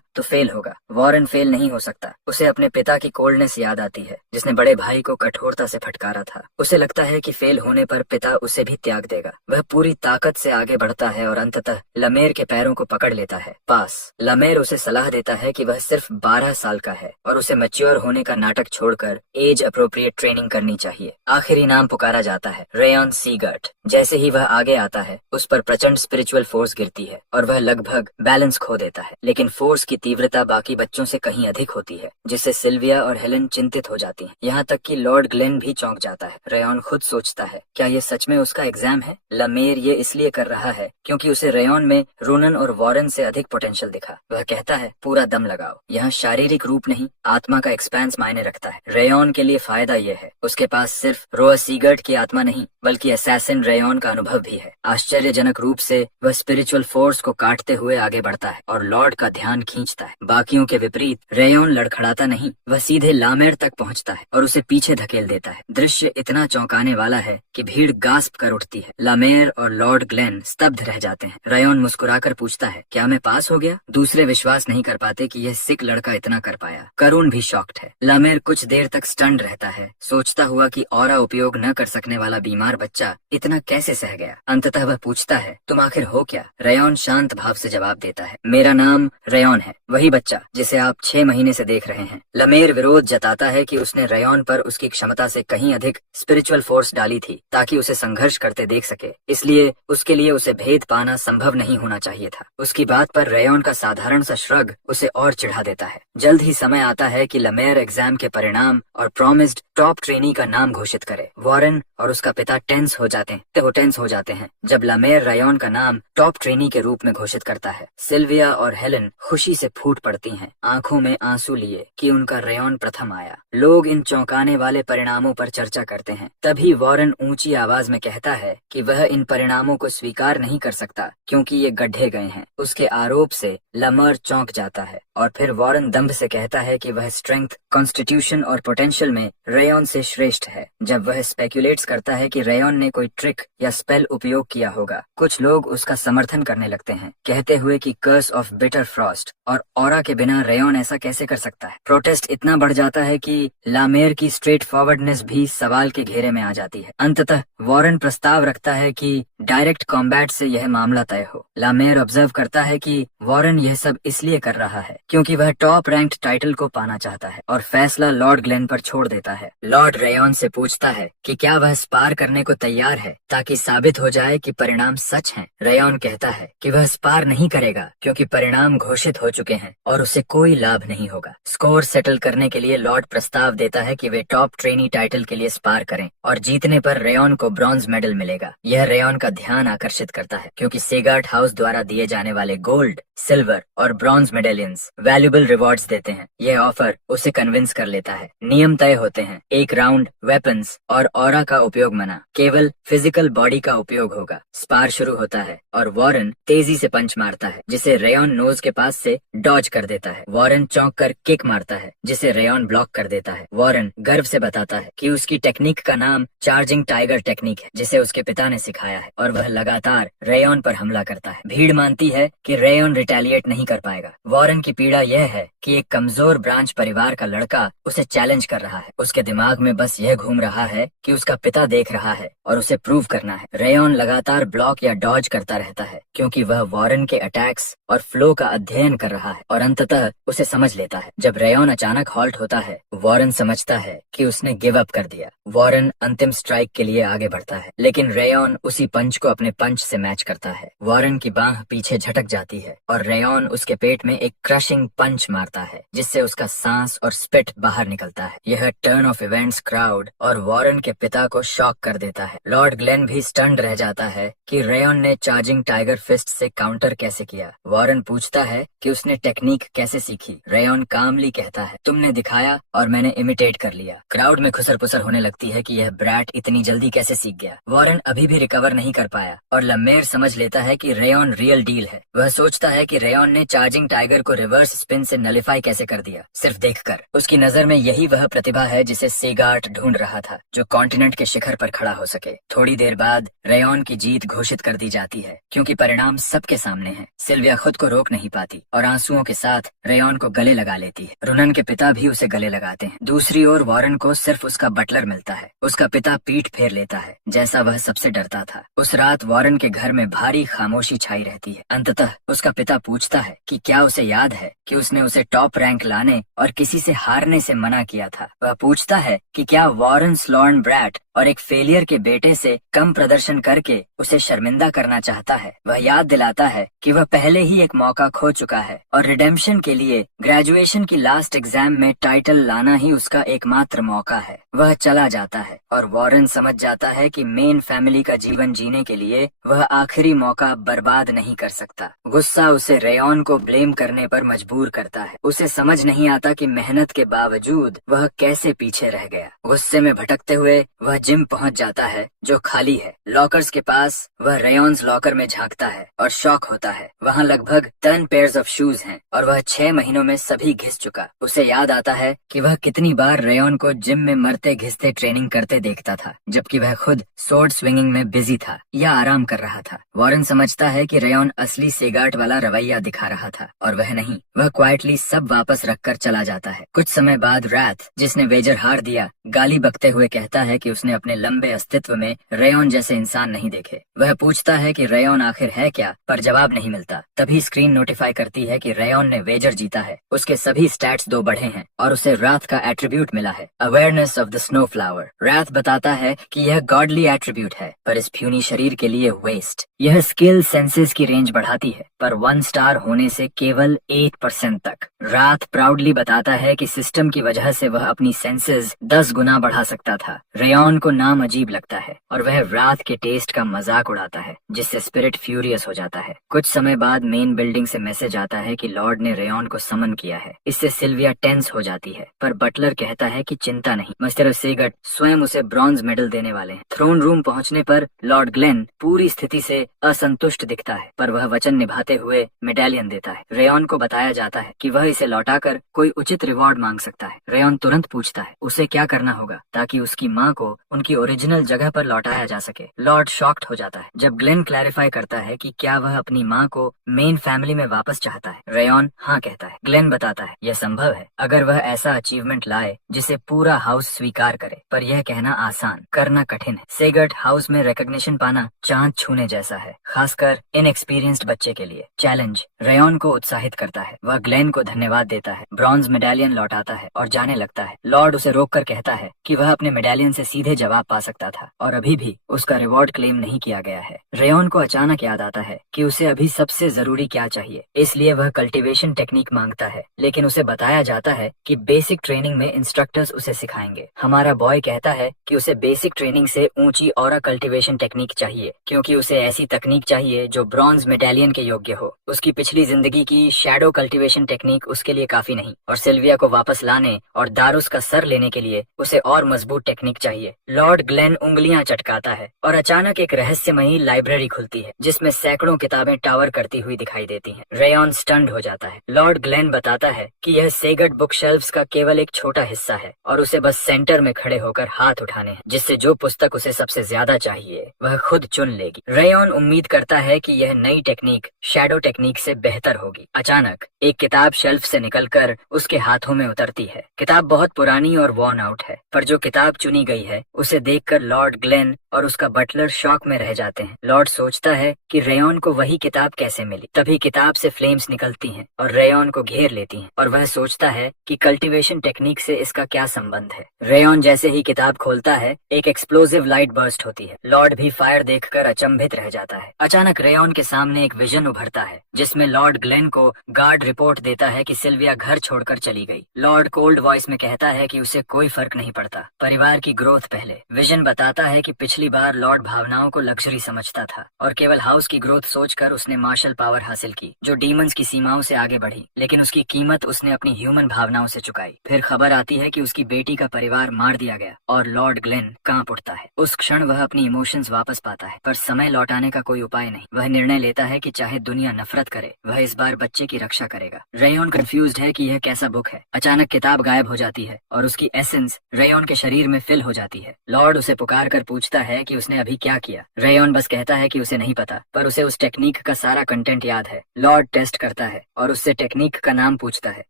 तो फेल होगा। वॉरेन फेल नहीं हो सकता। उसे अपने पिता की कोल्डनेस याद आती है जिसने बड़े भाई को कठोरता से फटकारा था। उसे लगता है कि फेल होने पर पिता उसे भी त्याग देगा। वह पूरी ताकत से आगे बढ़ता है और अंततः लमेर के पैरों को पकड़ लेता है। पास लमेर उसे सलाह देता है कि वह सिर्फ 12 साल का है और उसे मैच्योर होने का नाटक छोड़कर एज अप्रोप्रिएट ट्रेनिंग करनी चाहिए। आखिरी नाम पुकारा जाता है रेयन सीगर्ट। जैसे ही वह आगे आता है उस पर प्रचंड स्पिरिचुअल फोर्स गिरती है और वह लगभग बैलेंस खो देता है। लेकिन फोर्स की तीव्रता बाकी बच्चों से कहीं अधिक होती है जिससे सिल्विया और हेलेन चिंतित हो जाती हैं। यहाँ तक कि लॉर्ड ग्लेन भी चौंक जाता है। रेयन खुद सोचता है क्या ये सच में उसका एग्जाम है। लमेर ये इसलिए कर रहा है क्योंकि उसे रेयन में रूनन और वॉरेन से अधिक पोटेंशियल दिखा। वह कहता है पूरा दम लगाओ। यहाँ शारीरिक रूप नहीं आत्मा का एक्सपेंस मायने रखता है। रेयन के लिए फायदा यह है उसके पास सिर्फ रोआ सीगर्ट की आत्मा नहीं बल्कि असैसिन रेयन का अनुभव भी है। आश्चर्यजनक रूप से वह स्पिरिचुअल फोर्स को काटते हुए आगे बढ़ता है और लॉर्ड का ध्यान खींचता है। बाकियों के विपरीत रेयन लड़खड़ाता नहीं। वह सीधे लामेर तक पहुंचता है और उसे पीछे धकेल देता है। दृश्य इतना चौंकाने वाला है कि भीड़ गास्प कर उठती है। लामेर और लॉर्ड ग्लेन स्तब्ध रह जाते हैं। रेयन मुस्कुराकर पूछता है क्या मैं पास हो गया। दूसरे विश्वास नहीं कर पाते कि यह सिख लड़का इतना कर पाया। करुण भी शॉक्ड है। लामेर कुछ देर तक स्टन्ड रहता है सोचता हुआ कि ऑरा उपयोग न कर सकने वाला बीमार बच्चा इतना कैसे सह गया। अंततः वह पूछता है तुम आखिर हो क्या। रेयन शांत भाव से जवाब देता है मेरा नाम रेयन है, वही बच्चा जिसे आप 6 महीने से देख रहे हैं। लमेर विरोध जताता है कि उसने रेयन पर उसकी क्षमता से कहीं अधिक स्पिरिचुअल फोर्स डाली थी ताकि उसे संघर्ष करते देख सके, इसलिए उसके लिए उसे भेद पाना संभव नहीं होना चाहिए था। उसकी बात पर रेयन का साधारण सा श्रग उसे और चिढ़ा देता है। जल्द ही समय आता है कि लमेर एग्जाम के परिणाम और प्रॉमिस्ड टॉप ट्रेनी का नाम घोषित करे। वॉरेन और उसका पिता टेंस हो जाते हैं जब लमेर रेयन का नाम टॉप ट्रेनी के रूप में घोषित करता है। सिल्विया और हेलेन खुशी से फूट पड़ती हैं, आंखों में आंसू लिए कि उनका रेयन प्रथम आया। लोग इन चौंकाने वाले परिणामों पर चर्चा करते हैं। तभी वॉरेन ऊंची आवाज में कहता है कि वह इन परिणामों को स्वीकार नहीं कर सकता क्योंकि ये गढ़े गए हैं। उसके आरोप से लमर चौंक जाता है और फिर वॉरेन दम्भ से कहता है कि वह स्ट्रेंथ, कॉन्स्टिट्यूशन और पोटेंशियल में रेयन से श्रेष्ठ है। जब वह स्पेक्यूलेट्स करता है कि रेयन ने कोई ट्रिक या स्पेल उपयोग किया होगा, कुछ लोग उसका समर्थन करने लगते हैं, कहते हुए कि कर्स ऑफ बिटर फ्रॉस्ट और ऑरा के बिना रेयन ऐसा कैसे कर सकता है। प्रोटेस्ट इतना बढ़ जाता है कि लामेर की स्ट्रेट फॉरवर्डनेस भी सवाल के घेरे में आ जाती है। अंततः वॉरेन प्रस्ताव रखता है कि डायरेक्ट कॉम्बैट से यह मामला तय हो। लामेर ऑब्जर्व करता है कि वॉरेन यह सब इसलिए कर रहा है क्योंकि वह टॉप रैंक्ड टाइटल को पाना चाहता है और फैसला लॉर्ड ग्लेन पर छोड़ देता है। लॉर्ड रेयन से पूछता है कि क्या वह स्पार करने को तैयार है ताकि साबित हो जाए कि परिणाम सच हैं। रेयन कहता है कि वह स्पार नहीं करेगा क्योंकि परिणाम घोषित हो चुके हैं और उसे कोई लाभ नहीं होगा। स्कोर सेटल करने के लिए लॉर्ड प्रस्ताव देता है कि वे टॉप ट्रेनी टाइटल के लिए स्पार करें और जीतने पर रेयन को ब्रॉन्ज मेडल मिलेगा। यह रेयन का ध्यान आकर्षित करता है क्योंकि सेगार्ट हाउस द्वारा दिए जाने वाले गोल्ड, सिल्वर और ब्रॉन्ज मेडेलियंस वैल्यूबल रिवॉर्ड्स देते हैं। यह ऑफर उसे कन्विंस कर लेता है। नियम तय होते हैं, एक राउंड, वेपन्स और ऑरा का उपयोग मना, केवल फिजिकल बॉडी का उपयोग होगा। स्पार शुरू होता है और वॉरेन तेजी से पंच मारता है जिसे रेयॉन नोज के पास से डॉज कर देता है। वॉरेन चौंक कर किक मारता है जिसे रेयॉन ब्लॉक कर देता है। वॉरेन गर्व से बताता है कि उसकी टेक्निक का नाम चार्जिंग टाइगर टेक्निक है जिसे उसके पिता ने सिखाया है और वह लगातार रेयॉन पर हमला करता है। भीड़ मानती है कि रेयॉन रिटेलिएट नहीं कर पाएगा। वॉरेन की पीड़ा यह है कि एक कमजोर ब्रांच परिवार का लड़का उसे चैलेंज कर रहा है। उसके दिमाग में बस यह घूम रहा है कि उसका पिता देख रहा है और उसे प्रूव करना है। रेयॉन लगातार ब्लॉक या डॉज करता रहता है क्योंकि वह वॉरेन के अटैक्स और फ्लो का अध्ययन कर रहा है और अंततः उसे समझ लेता है। जब रेयॉन अचानक हॉल्ट होता है, वॉरेन समझता है कि उसने गिव अप कर दिया। वॉरेन अंतिम स्ट्राइक के लिए आगे बढ़ता है लेकिन रेयॉन उसी पंच को अपने पंच से मैच करता है। वॉरेन की बांह पीछे झटक जाती है और रेयॉन उसके पेट में एक क्रशिंग पंच मारता है जिससे उसका सांस और स्पिट बाहर निकलता है। यह टर्न ऑफ इवेंट्स क्राउड और वॉरेन के पिता को शॉक कर देता है। लॉर्ड ग्लेन भी स्टन्ड रह जाता है कि रेयॉन ने चार्जिंग टाइगर फिस्ट से काउंटर कैसे किया। वॉरेन पूछता है कि उसने टेक्निक कैसे सीखी। रेयॉन कामली कहता है, तुमने दिखाया और मैंने इमिटेट कर लिया। क्राउड में खुसर पुसर होने लगती है कि यह ब्रैट इतनी जल्दी कैसे सीख गया। वॉरेन अभी भी रिकवर नहीं कर पाया और लमेर समझ लेता है कि रेयॉन रियल डील है। वह सोचता है कि रेयॉन ने चार्जिंग टाइगर को रिवर्स स्पिन से नलिफाई कैसे कर दिया सिर्फ देखकर। उसकी नजर में यही वह प्रतिभा है जिसे सेगार्ट ढूंढ रहा था, जो कॉन्टिनेंट के शिखर पर खड़ा हो सके। थोड़ी देर बाद रेयॉन की जीत घोषित कर दी जाती है क्योंकि परिणाम सबके सामने है। सिल्विया खुद को रोक नहीं पाती और आंसुओं के साथ रेयॉन को गले लगा लेती है। रुनन के पिता भी उसे गले लगाते हैं। दूसरी ओर वॉरेन को सिर्फ उसका बटलर मिलता है। उसका पिता पीठ फेर लेता है जैसा वह सबसे डरता था। उस रात वॉरेन के घर में भारी खामोशी छाई रहती है। अंततः उसका पिता पूछता है कि क्या उसे याद है कि उसने उसे टॉप रैंक लाने और किसी से हारने से मना किया था। वह पूछता है कि क्या वॉरेन स्लॉर्न ब्रैट और एक फेलियर के बेटे से कम प्रदर्शन करके उसे शर्मिंदा करना चाहता है। वह याद दिलाता है कि वह पहले ही एक मौका खो चुका है और रिडेम्पशन के लिए ग्रेजुएशन की लास्ट एग्जाम में टाइटल लाना ही उसका एकमात्र मौका है। वह चला जाता है और वॉरेन समझ जाता है कि मेन फैमिली का जीवन जीने के लिए वह आखिरी मौका बर्बाद नहीं कर सकता। गुस्सा उसे रेयॉन को ब्लेम करने पर मजबूर करता है। उसे समझ नहीं आता कि मेहनत के बावजूद वह कैसे पीछे रह गया। गुस्से में भटकते हुए वह जिम पहुंच जाता है जो खाली है। लॉकर्स के पास वह रेयॉन्स लॉकर में झांकता है और शॉक होता है। वहाँ लगभग 10 पेयर्स ऑफ शूज हैं और वह 6 महीनों में सभी घिस चुका। उसे याद आता है कि वह कितनी बार रेयॉन को जिम में मरते घिसते ट्रेनिंग करते देखता था जबकि वह खुद सोर्ड स्विंगिंग में बिजी था या आराम कर रहा था। वॉरेन समझता है कि रेयॉन असली सेगार्ट वाला रवैया दिखा रहा था और वह नहीं। वह क्वाइटली सब वापस रखकर चला जाता है। कुछ समय बाद रैथ, जिसने वेजर हार दिया, गाली बकते हुए कहता है कि उसने अपने लंबे अस्तित्व में रेयॉन जैसे इंसान नहीं देखे। वह पूछता है कि रेयॉन आखिर है क्या, पर जवाब नहीं मिलता। तभी स्क्रीन नोटिफाई करती है कि रेयॉन ने वेजर जीता है। उसके सभी स्टैट्स 2 बढ़े हैं और उसे रात का एट्रीब्यूट मिला है, awareness of the snow flower. रात बताता है कि यह गॉडली एट्रीब्यूट है पर इस प्यूनी शरीर के लिए वेस्ट। यह स्किल सेंसेस की रेंज बढ़ाती है पर 1 स्टार होने से केवल 8% तक। रात प्राउडली बताता है कि सिस्टम की वजह से वह अपनी सेंसेस 10 गुना बढ़ा सकता था। रेयॉन को नाम अजीब लगता है और वह रात के टेस्ट का मजाक उड़ाता है जिससे स्पिरिट फ्यूरियस हो जाता है। कुछ समय बाद मेन बिल्डिंग से मैसेज आता है कि लॉर्ड ने रेयॉन को समन किया है। इससे सिल्विया टेंस हो जाती है पर बटलर कहता है कि चिंता नहीं, मिस्टर सेगट स्वयं उसे ब्रॉन्ज मेडल देने वाले हैं। थ्रोन रूम पहुंचने पर लॉर्ड ग्लेन पूरी स्थिति से असंतुष्ट दिखता है पर वह वचन निभाते हुए मेडालियन देता है। रेयॉन को बताया जाता है कि वह इसे लौटाकर कोई उचित रिवॉर्ड मांग सकता है। रेयॉन तुरंत पूछता है उसे क्या करना होगा ताकि उसकी माँ को उनकी ओरिजिनल जगह पर लौटाया जा सके। लॉर्ड शॉक्ड हो जाता है जब ग्लेन क्लैरिफाई करता है कि क्या वह अपनी माँ को मेन फैमिली में वापस चाहता है। रेयॉन हाँ कहता है। ग्लेन बताता है यह संभव है अगर वह ऐसा अचीवमेंट लाए जिसे पूरा हाउस स्वीकार करे, पर यह कहना आसान, करना कठिन है। सेगर्ट हाउस में रिकॉग्निशन पाना चांद छूने जैसा है, खासकर इनएक्सपीरियंस्ड बच्चे के लिए। चैलेंज रेयॉन को उत्साहित करता है। वह ग्लेन को धन्यवाद देता है, ब्रॉन्ज मेडालियन लौटाता है और जाने लगता है। लॉर्ड उसे रोककर कहता है कि वह अपने मेडालियन से सीधे जवाब पा सकता था और अभी भी उसका रिवॉर्ड क्लेम नहीं किया गया है। रेयॉन को अचानक याद आता है कि उसे अभी सबसे जरूरी क्या चाहिए, इसलिए वह कल्टीवेशन टेक्निक मांगता है लेकिन उसे बताया जाता है कि बेसिक ट्रेनिंग में इंस्ट्रक्टर्स उसे सिखाएंगे। हमारा बॉय कहता है कि उसे बेसिक ट्रेनिंग से ऊंची ऑरा कल्टीवेशन टेक्निक चाहिए क्योंकि उसे ऐसी ऐसी तकनीक चाहिए जो ब्रॉन्ज मेडालियन के योग्य हो। उसकी पिछली जिंदगी की शैडो कल्टीवेशन टेक्निक उसके लिए काफी नहीं और सिल्विया को वापस लाने और दारुस का सर लेने के लिए उसे और मजबूत टेक्निक चाहिए। लॉर्ड ग्लेन उंगलियां चटकाता है और अचानक एक रहस्यमयी लाइब्रेरी खुलती है जिसमें सैकड़ों किताबें टावर करती हुई दिखाई देती हैं। रेयॉन स्टन्ड हो जाता है। लॉर्ड ग्लेन बताता है कि यह सेगट बुक शेल्फ्स का केवल एक छोटा हिस्सा है और उसे बस सेंटर में खड़े होकर हाथ उठाने हैं, जिससे जो पुस्तक उसे सबसे ज्यादा चाहिए वह खुद चुन लेगी। रेयॉन उम्मीद करता है कि यह नई टेक्निक शैडो टेक्निक से बेहतर होगी। अचानक एक किताब शेल्फ से निकलकर उसके हाथों में उतरती है। किताब बहुत पुरानी और वॉर्न आउट है, पर जो किताब चुनी गई है उसे देखकर लॉर्ड ग्लेन और उसका बटलर शॉक में रह जाते हैं। लॉर्ड सोचता है कि रेयॉन को वही किताब कैसे मिली। तभी किताब से फ्लेम्स निकलती हैं और रेयॉन को घेर लेती हैं और वह सोचता है कि कल्टीवेशन टेक्निक से इसका क्या संबंध है। रेयॉन जैसे ही किताब खोलता है एक एक्सप्लोसिव लाइट बर्स्ट होती है। लॉर्ड भी फायर देखकर अचंभित रह जाता है। अचानक रेयॉन के सामने एक विजन उभरता है जिसमें लॉर्ड ग्लेन को गार्ड रिपोर्ट देता है कि सिल्विया घर छोड़कर चली गई। लॉर्ड कोल्ड वॉइस में कहता है कि उसे कोई फर्क नहीं पड़ता, परिवार की ग्रोथ पहले। विजन बताता है कि पिछली बार लॉर्ड भावनाओं को लग्जरी समझता था और केवल हाउस की ग्रोथ सोचकर उसने मार्शल पावर हासिल की जो डीमंस की सीमाओं से आगे बढ़ी, लेकिन उसकी कीमत उसने अपनी ह्यूमन भावनाओं से चुकाई। फिर खबर आती है कि उसकी बेटी का परिवार मार दिया गया और लॉर्ड ग्लेन कांप उठता है। उस क्षण वह अपनी इमोशंस वापस पाता है, पर समय लौटाने का कोई उपाय नहीं। वह निर्णय लेता है कि चाहे दुनिया नफरत करे वह इस बार बच्चे की रक्षा करेगा। रेयॉन कंफ्यूज्ड है कि यह कैसा बुक है। अचानक किताब गायब हो जाती है और उसकी एसेंस रेयॉन के शरीर में फिल हो जाती है। लॉर्ड उसे पुकार कर पूछता है कि उसने अभी क्या किया। रेयॉन बस कहता है कि उसे नहीं पता, पर उसे उस टेक्निक का सारा कंटेंट याद है। लॉर्ड टेस्ट करता है और उससे टेक्निक का नाम पूछता है,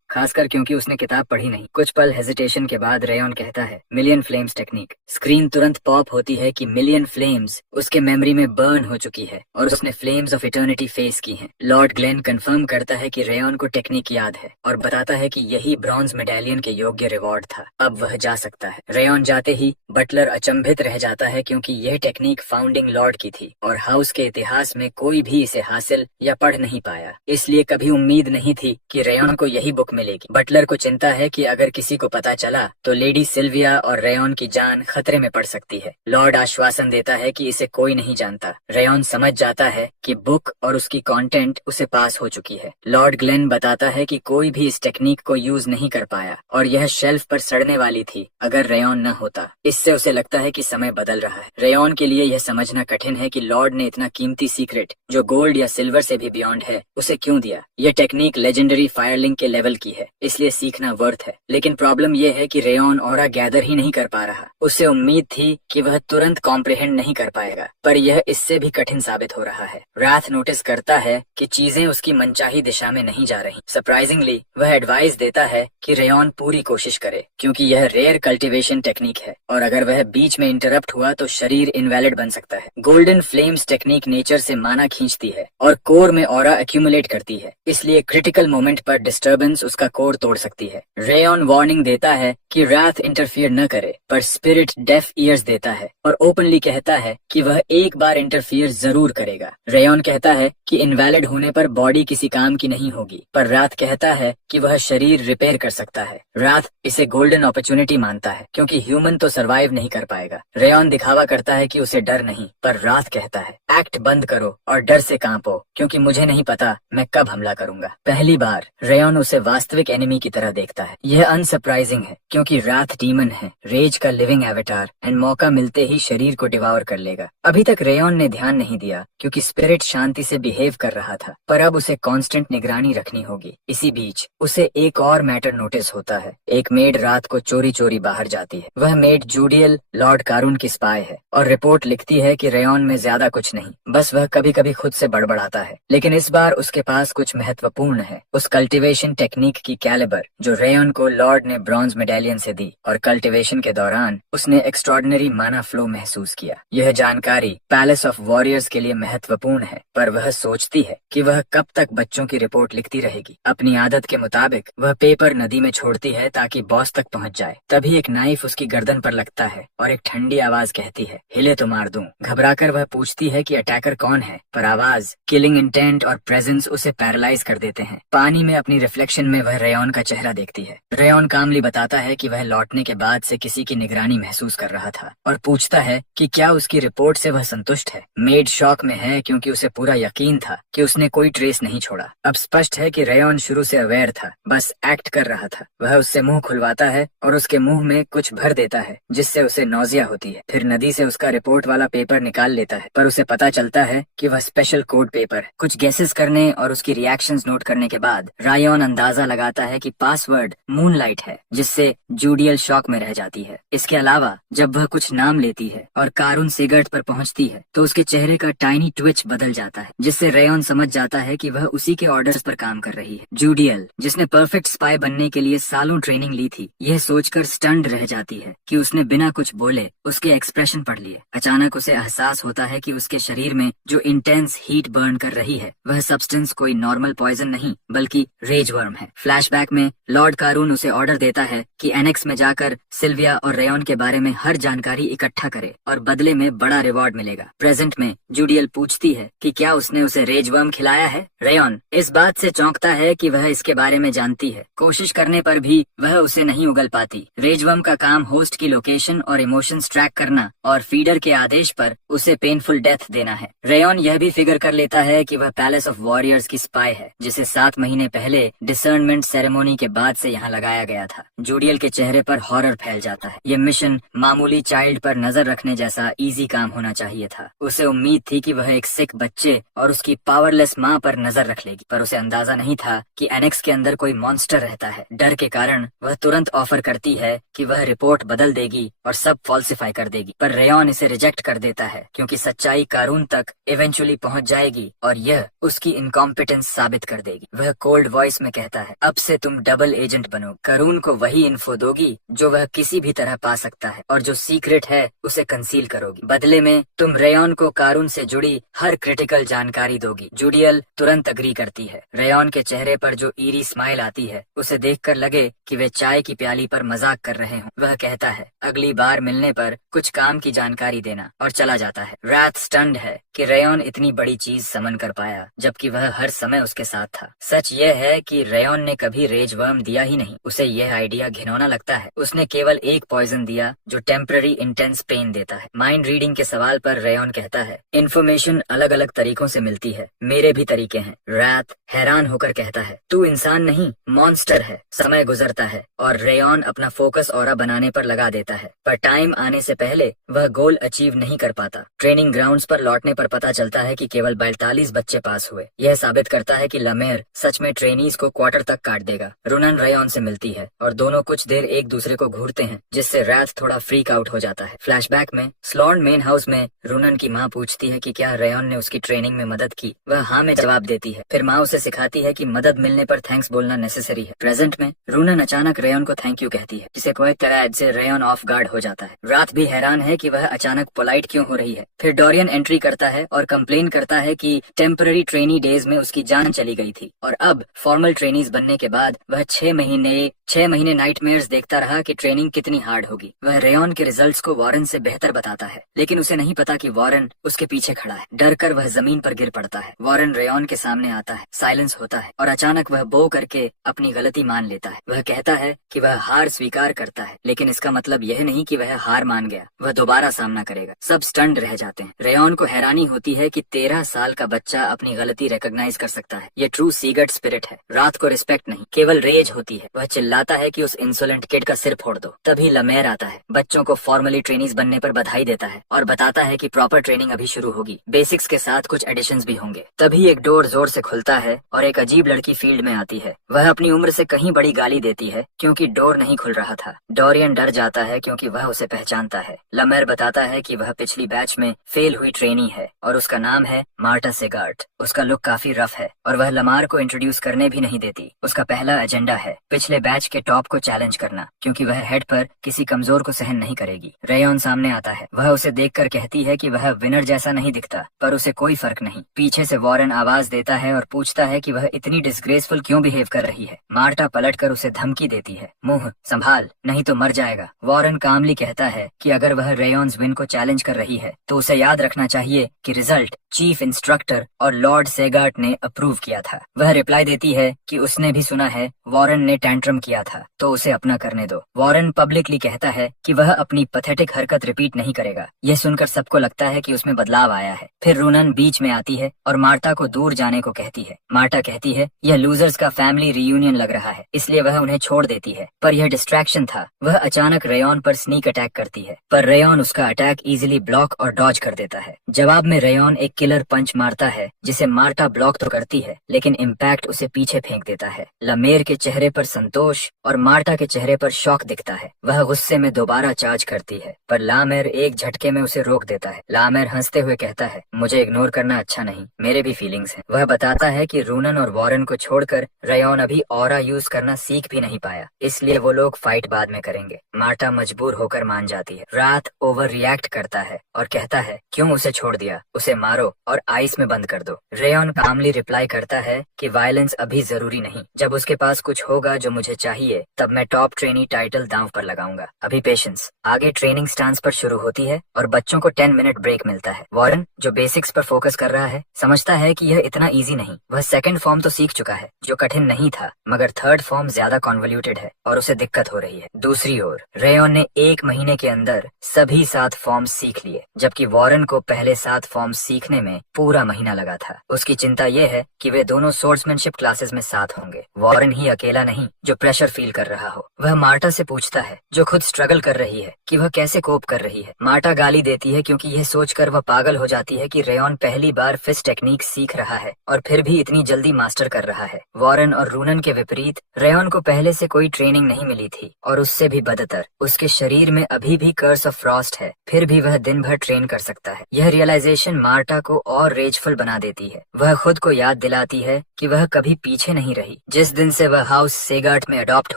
खासकर क्योंकि उसने किताब पढ़ी नहीं। कुछ पल हेजिटेशन के बाद रेयॉन कहता है मिलियन फ्लेम्स टेक्निक। स्क्रीन तुरंत पॉप होती है कि मिलियन फ्लेम्स उसके मेमोरी में बर्न हो चुकी है और उसने फ्लेम्स ऑफ इटर्निटी फेस की हैं। लॉर्ड ग्लेन कंफर्म करता है कि रेयॉन को टेक्निक याद है और बताता है कि यही ब्रॉन्ज मेडालियन के योग्य रिवॉर्ड था। अब वह जा सकता है। रेयॉन जाते ही बटलर अचंभित रह जाता है क्योंकि यह टेक्निक फाउंडिंग लॉर्ड की थी और हाउस के इतिहास में कोई भी इसे हासिल या पढ़ नहीं पाया, इसलिए कभी उम्मीद नहीं थी कि रेयॉन को यही बुक मिलेगी। बटलर को चिंता है कि अगर किसी को पता चला तो लेडी सिल्विया और रेयॉन की जान खतरे में पड़ सकती है। लॉर्ड आश्वासन देता है कि इसे कोई नहीं जानता। रेयॉन समझ जाता है कि बुक और उसकी कंटेंट उसे पास हो चुकी है। लॉर्ड ग्लेन बताता है कि कोई भी इस टेक्निक को यूज नहीं कर पाया और यह शेल्फ पर सड़ने वाली थी अगर रेयॉन न होता। इससे उसे लगता है कि समय बदल रहा है। रेयॉन के लिए यह समझना कठिन है कि लॉर्ड ने इतना कीमती सीक्रेट जो गोल्ड या सिल्वर से भी बियॉन्ड है उसे क्यों दिया। यह टेक्निक लेजेंडरी फायरलिंग के लेवल की है, इसलिए सीखना वर्थ है। लेकिन प्रॉब्लम यह है कि रेयॉन ऑरा गैदर ही नहीं कर पा रहा। उसे उम्मीद थी कि वह तुरंत कॉम्प्रिहेंड नहीं कर पाएगा, पर यह इससे भी कठिन साबित हो रहा है। राथ नोटिस करता है कि चीजें उसकी मनचाही दिशा में नहीं जा रही। सरप्राइजिंगली वह एडवाइस देता है कि रेयॉन पूरी कोशिश करे क्योंकि यह रेयर कल्टीवेशन टेक्निक है और अगर वह बीच में इंटरप्ट हुआ तो शरीर इनवैलिड बन सकता है। गोल्डन फ्लेम्स टेक्निक नेचर से माना खींचती है और कोर में ऑरा एक्यूमुलेट करती है, इसलिए क्रिटिकल मोमेंट पर डिस्टर्बेंस उसका कोर तोड़ सकती है। रेयॉन वार्निंग देता है कि राथ इंटरफियर न करे, पर स्पिरिट डेफ ईयर्स देता है और ओपनली कहता है कि वह एक बार इंटरफियर जरूर करेगा। रेयॉन कहता है कि इनवैलिड होने पर बॉडी किसी काम की नहीं होगी, पर राथ कहता है कि वह शरीर रिपेयर कर सकता है। राथ इसे गोल्डन अपॉर्चुनिटी मानता है क्योंकि ह्यूमन तो सरवाइव नहीं कर पाएगा। रेयॉन दिखावा करता है कि उसे डर नहीं, पर राथ कहता है एक्ट बंद करो और डर से कांपो क्योंकि मुझे नहीं पता मैं कब हमला करूंगा। पहली बार रेयॉन उसे वास्तविक एनिमी की तरह देखता है। यह अनसरप्राइजिंग है क्योंकि राथ डीमन है, रेज का लिविंग एवेटार, एंड मौका मिलते ही शरीर को डिवावर कर लेगा। अभी तक रेयॉन ने ध्यान नहीं दिया क्योंकि स्पिरिट शांति से बिहेव कर रहा था, पर अब उसे कांस्टेंट निगरानी रखनी होगी। इसी बीच उसे एक और मैटर नोटिस होता है। एक मेड रात को चोरी चोरी बाहर जाती है। वह मेड जूडियल लॉर्ड कारून की स्पाई है और रिपोर्ट लिखती है कि रेयॉन में ज्यादा कुछ नहीं, बस वह कभी कभी खुद से बड़बड़ाता है। लेकिन इस बार उसके पास कुछ महत्वपूर्ण है, उस कल्टीवेशन टेक्निक की कैलिबर जो रेयॉन को लॉर्ड ने ब्रॉन्ज मेडालियन से दी और कल्टीवेशन के दौरान उसने एक्स्ट्रॉर्डिनरी माना फ्लो महसूस किया। यह जानकारी पैलेस ऑफ वॉरियर्स के लिए महत्वपूर्ण है, पर वह सोचती है कि वह कब तक बच्चों की रिपोर्ट लिखती रहेगी। अपनी आदत के मुताबिक वह पेपर नदी में छोड़ती है ताकि बॉस तक पहुंच जाए। तभी एक नाइफ उसकी गर्दन पर लगता है और एक ठंडी आवाज कहती है हिले तो मार दूं। घबराकर वह पूछती है कि अटैकर कौन है, पर आवाज, किलिंग इंटेंट और प्रेजेंस उसे पैरालाइज कर देते हैं। पानी में अपनी रिफ्लेक्शन में वह रेयॉन का चेहरा देखती है। रेयॉन कामली बताता है कि वह लौटने के बाद से किसी की निगरानी महसूस कर रहा था और पूछता है कि क्या उसकी रिपोर्ट से वह संतुष्ट है। मेड शॉक में है क्योंकि उसे पूरा यकीन था कि उसने कोई ट्रेस नहीं छोड़ा। अब स्पष्ट है कि रेयॉन शुरू से अवेयर था, बस एक्ट कर रहा था। वह उससे मुंह खुलवाता है और उसके मुंह में कुछ भर देता है जिससे उसे नौजिया होती है। फिर नदी से उसका रिपोर्ट वाला पेपर निकाल लेता है, पर उसे पता चलता है कि वह स्पेशल कोड पेपर है। कुछ गेसेस करने और उसकी रिएक्शंस नोट करने के बाद रायॉन अंदाजा लगाता है कि पासवर्ड मूनलाइट है, जिससे जूडियल शॉक में रह जाती है। इसके अलावा जब वह कुछ नाम लेती है और कारून सिगरेट पर पहुंचती है तो उसके चेहरे का टाइनी ट्विच बदल जाता है, जिससे रेयॉन समझ जाता है कि वह उसी के ऑर्डर्स पर काम कर रही है। जूडियल, जिसने परफेक्ट स्पाई बनने के लिए सालों ट्रेनिंग ली थी, यह सोचकर स्टन्ड रह जाती है कि उसने बिना कुछ बोले उसके एक्सप्रेशन पढ़ लिए। अचानक उसे एहसास होता है कि उसके शरीर में जो इंटेंस हीट बर्न कर रही है वह सब्सटेंस कोई नॉर्मल पॉइजन नहीं बल्कि रेज वर्म है। फ्लैशबैक में लॉर्ड कारून उसे ऑर्डर देता है कि एनेक्स में जाकर सिल्विया और रेयॉन के बारे में हर जानकारी इकट्ठा करे और बदले में बड़ा रिवॉर्ड मिलेगा। प्रेजेंट में जूडियल पूछती है कि क्या उसने उसे रेज वर्म खिलाया है। रेयॉन इस बात से चौंकता है कि वह इसके बारे में जानती है। कोशिश करने पर भी वह उसे नहीं उगल पाती। रेजवर्म का काम होस्ट की लोकेशन और इमोशंस ट्रैक करना और फीडर के आदेश पर उसे पेनफुल डेथ देना है। रेयॉन यह भी फिगर कर लेता है कि वह पैलेस ऑफ वॉरियर्स की स्पाई है, जिसे 7 महीने पहले डिसर्नमेंट सेरेमोनी के बाद से यहाँ लगाया गया था। जूडियल के चेहरे पर हॉरर फैल जाता है। यह मिशन मामूली चाइल्ड पर नजर रखने जैसा इजी काम होना चाहिए था। उसे उम्मीद थी कि वह एक सिक बच्चे और उसकी पावरलेस माँ पर नजर रख लेगी, पर उसे अंदाजा नहीं था कि एनेक्स के अंदर कोई मॉन्स्टर रहता है। डर के कारण वह तुरंत ऑफर करती है कि वह रिपोर्ट बदल देगी और सब फॉल्सिफाई कर देगी, पर रेयॉन इसे रिजेक्ट कर देता है क्योंकि सच्चाई कारून तक इवेंचुअली पहुंच जाएगी और यह उसकी इनकॉम्पिटेंस साबित कर देगी। वह कोल्ड वॉइस में कहता है, अब से तुम डबल एजेंट बनो। कारून को वही इन्फो दोगी जो वह किसी भी तरह पा सकता है और जो सीक्रेट है उसे कंसील करोगी। बदले में तुम रेयॉन को कारून से जुड़ी हर क्रिटिकल जानकारी दोगी। जूडियल तुरंत अग्री करती है। रेयॉन के चेहरे पर जो ईरी स्माइल आती है उसे देखकर लगे कि वे चाय की प्याली पर मजाक कर रहे हों। वह कहता है, अगली बार मिलने पर कुछ काम की जानकारी देना, और चला जाता है। रात स्टन्ड है कि रेयॉन इतनी बड़ी चीज समन कर पाया, जबकि वह हर समय उसके साथ था। सच यह है कि रेयॉन ने कभी रेज वर्म दिया ही नहीं। उसे यह आइडिया घिनौना लगता है। उसने केवल एक पॉइजन दिया जो टेम्पररी इंटेंस पेन देता है। माइंड रीडिंग के सवाल पर रेयॉन कहता है, इन्फॉर्मेशन अलग अलग तरीकों से मिलती है, मेरे भी तरीके हैं। रात हैरान होकर कहता है, तू इंसान नहीं मॉन्स्टर है। समय गुजरता है और रेयॉन अपना फोकस ऑरा बनाने पर लगा देता है, पर टाइम आने से पहले वह गोल अचीव नहीं कर पाता। ट्रेनिंग ग्राउंड्स पर लौटने पर पता चलता है कि केवल 42 बच्चे पास हुए। यह साबित करता है कि लमेर सच में ट्रेनीज को क्वार्टर तक काट देगा। रुनन रेयॉन से मिलती है और दोनों कुछ देर एक दूसरे को घूरते हैं, जिससे रात थोड़ा फ्रीक आउट हो जाता है। फ्लैशबैक में स्लॉर्न मेन हाउस में रुनन की माँ पूछती है कि क्या रेयॉन ने उसकी ट्रेनिंग में मदद की। वह हाँ में जवाब देती है। फिर माँ उसे सिखाती है कि मदद मिलने पर थैंक्स बोलना नेसेसरी है। प्रेजेंट में रुनन अचानक रेयॉन को थैंक यू कहती है, जिसे कोई तरह से रेयॉन ऑफ गार्ड हो जाता है। रात भी हैरान है कि वह अचानक पोलाइट क्यों हो रही है। फिर डोरियन एंट्री करता है और कंप्लेन करता है कि टेम्पररी ट्रेनी डेज में उसकी जान चली गई थी और अब फॉर्मल ट्रेनीज बनने के बाद वह 6 महीने नाइटमेयर्स देखता रहा कि ट्रेनिंग कितनी हार्ड होगी। वह रेयॉन के रिजल्ट्स को वॉरेन से बेहतर बताता है, लेकिन उसे नहीं पता कि वॉरेन उसके पीछे खड़ा है। डर कर वह जमीन पर गिर पड़ता है। वॉरेन रेयॉन के सामने आता है, साइलेंस होता है और अचानक वह बो करके अपनी गलती मान लेता है। वह कहता है कि वह हार स्वीकार करता है, लेकिन इसका मतलब यह नहीं कि वह हार मान गया। वह दोबारा सामना करेगा। सब स्टन्ड रह जाते हैं। रेयॉन को हैरानी होती है कि 13 साल का बच्चा अपनी गलती रिकॉग्नाइज कर सकता है। ये ट्रू सीगर्ट स्पिरिट है। रात को रिस्पेक्ट नहीं, केवल रेज होती है। वह चिल्लाता है कि उस इंसोलेंट किड का सिर फोड़ दो। तभी लमेर आता है, बच्चों को फॉर्मली ट्रेनीज बनने पर बधाई देता है और बताता है कि प्रॉपर ट्रेनिंग अभी शुरू होगी। बेसिक्स के साथ कुछ एडिशंस भी होंगे। तभी एक डोर जोर से खुलता है और एक अजीब लड़की फील्ड में आती है। वह अपनी उम्र से कहीं बड़ी गाली देती है क्योंकि डोर नहीं खुल रहा था। डोरियन डर जाता है क्योंकि वह उसे पहचानता है। लमेर बताता है कि वह पिछली बैच में फेल हुई ट्रेनी है और उसका नाम है मार्टा सेगार्ट। उसका लुक काफी रफ है और वह लमार को इंट्रोड्यूस करने भी नहीं देती। उसका पहला एजेंडा है पिछले बैच मैच के टॉप को चैलेंज करना, क्योंकि वह हेड पर किसी कमजोर को सहन नहीं करेगी। रेयॉन सामने आता है। वह उसे देखकर कहती है कि वह विनर जैसा नहीं दिखता, पर उसे कोई फर्क नहीं। पीछे से वॉरेन आवाज देता है और पूछता है कि वह इतनी डिस्ग्रेसफुल क्यों बिहेव कर रही है। मार्टा पलटकर उसे धमकी देती है, मुंह संभाल नहीं तो मर जाएगा। वॉरेन कामली कहता है कि अगर वह रेयॉन्स विन को चैलेंज कर रही है तो उसे याद रखना चाहिए कि रिजल्ट चीफ इंस्ट्रक्टर और लॉर्ड सेगार्ट ने अप्रूव किया था। वह रिप्लाई देती है कि उसने भी सुना है वॉरेन ने टैंट्रम किया था, तो उसे अपना करने दो। वॉरेन पब्लिकली कहता है कि वह अपनी पैथेटिक हरकत रिपीट नहीं करेगा। यह सुनकर सबको लगता है कि उसमें बदलाव आया है। फिर रूनन बीच में आती है और मार्टा को दूर जाने को कहती है। मार्टा कहती है यह लूजर्स का फैमिली रियूनियन लग रहा है, इसलिए वह उन्हें छोड़ देती है, पर यह डिस्ट्रैक्शन था। वह अचानक रेयॉन पर स्नीक अटैक करती है, पर रेयॉन उसका अटैक इजीली ब्लॉक और डॉज कर देता है। जवाब में रेयॉन एक किलर पंच मारता है, जिसे मार्टा ब्लॉक तो करती है, लेकिन इम्पैक्ट उसे पीछे फेंक देता है। लमेर के चेहरे पर संतोष और मार्टा के चेहरे पर शॉक दिखता है। वह गुस्से में दोबारा चार्ज करती है, पर लामेर एक झटके में उसे रोक देता है। लामेर हंसते हुए कहता है, मुझे इग्नोर करना अच्छा नहीं, मेरे भी फीलिंग्स हैं। वह बताता है कि रूनन और वॉरेन को छोड़कर रेयॉन अभी ऑरा यूज करना सीख भी नहीं पाया, इसलिए वो लोग फाइट बाद में करेंगे। मार्टा मजबूर होकर मान जाती है। रात ओवर रिएक्ट करता है और कहता है, क्यों उसे छोड़ दिया, उसे मारो और आइस में बंद कर दो। रेयॉन कामली रिप्लाई करता है कि वायलेंस अभी जरूरी नहीं, जब उसके पास कुछ होगा जो मुझे चाहिए तब मैं टॉप ट्रेनी टाइटल दांव पर लगाऊंगा, अभी पेशेंस। आगे ट्रेनिंग स्टांस पर शुरू होती है और बच्चों को 10 मिनट ब्रेक मिलता है। वॉरेन जो बेसिक्स पर फोकस कर रहा है समझता है कि यह इतना इजी नहीं। वह सेकंड फॉर्म तो सीख चुका है जो कठिन नहीं था, मगर थर्ड फॉर्म ज्यादा कॉन्वोल्यूटेड है और उसे दिक्कत हो रही है। दूसरी ओर रेयॉन ने 1 महीने के अंदर सभी 7 फॉर्म सीख लिए, जबकि वॉरेन को पहले 7 फॉर्म सीखने में पूरा महीना लगा था। उसकी चिंता यह है कि वे दोनों सोर्ड्समैनशिप क्लासेस में साथ होंगे। वॉरेन ही अकेला नहीं जो प्रेशर फील कर रहा हो। वह मार्टा से पूछता है, जो खुद स्ट्रगल कर रही है, कि वह कैसे कोप कर रही है। मार्टा गाली देती है क्योंकि यह सोचकर वह पागल हो जाती है कि रेयॉन पहली बार फिस्ट टेक्निक सीख रहा है और फिर भी इतनी जल्दी मास्टर कर रहा है। वॉरेन और रूनन के विपरीत रेयॉन को पहले से कोई ट्रेनिंग नहीं मिली थी और उससे भी बदतर उसके शरीर में अभी भी कर्स ऑफ फ्रॉस्ट है, फिर भी वह दिन भर ट्रेन कर सकता है। यह रियलाइजेशन मार्टा को और रेजफुल बना देती है। वह खुद को याद दिलाती है कि वह कभी पीछे नहीं रही। जिस दिन से वह हाउस सेगार्ट में अडॉप्ट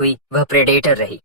हुई वह प्रेडेटर रही।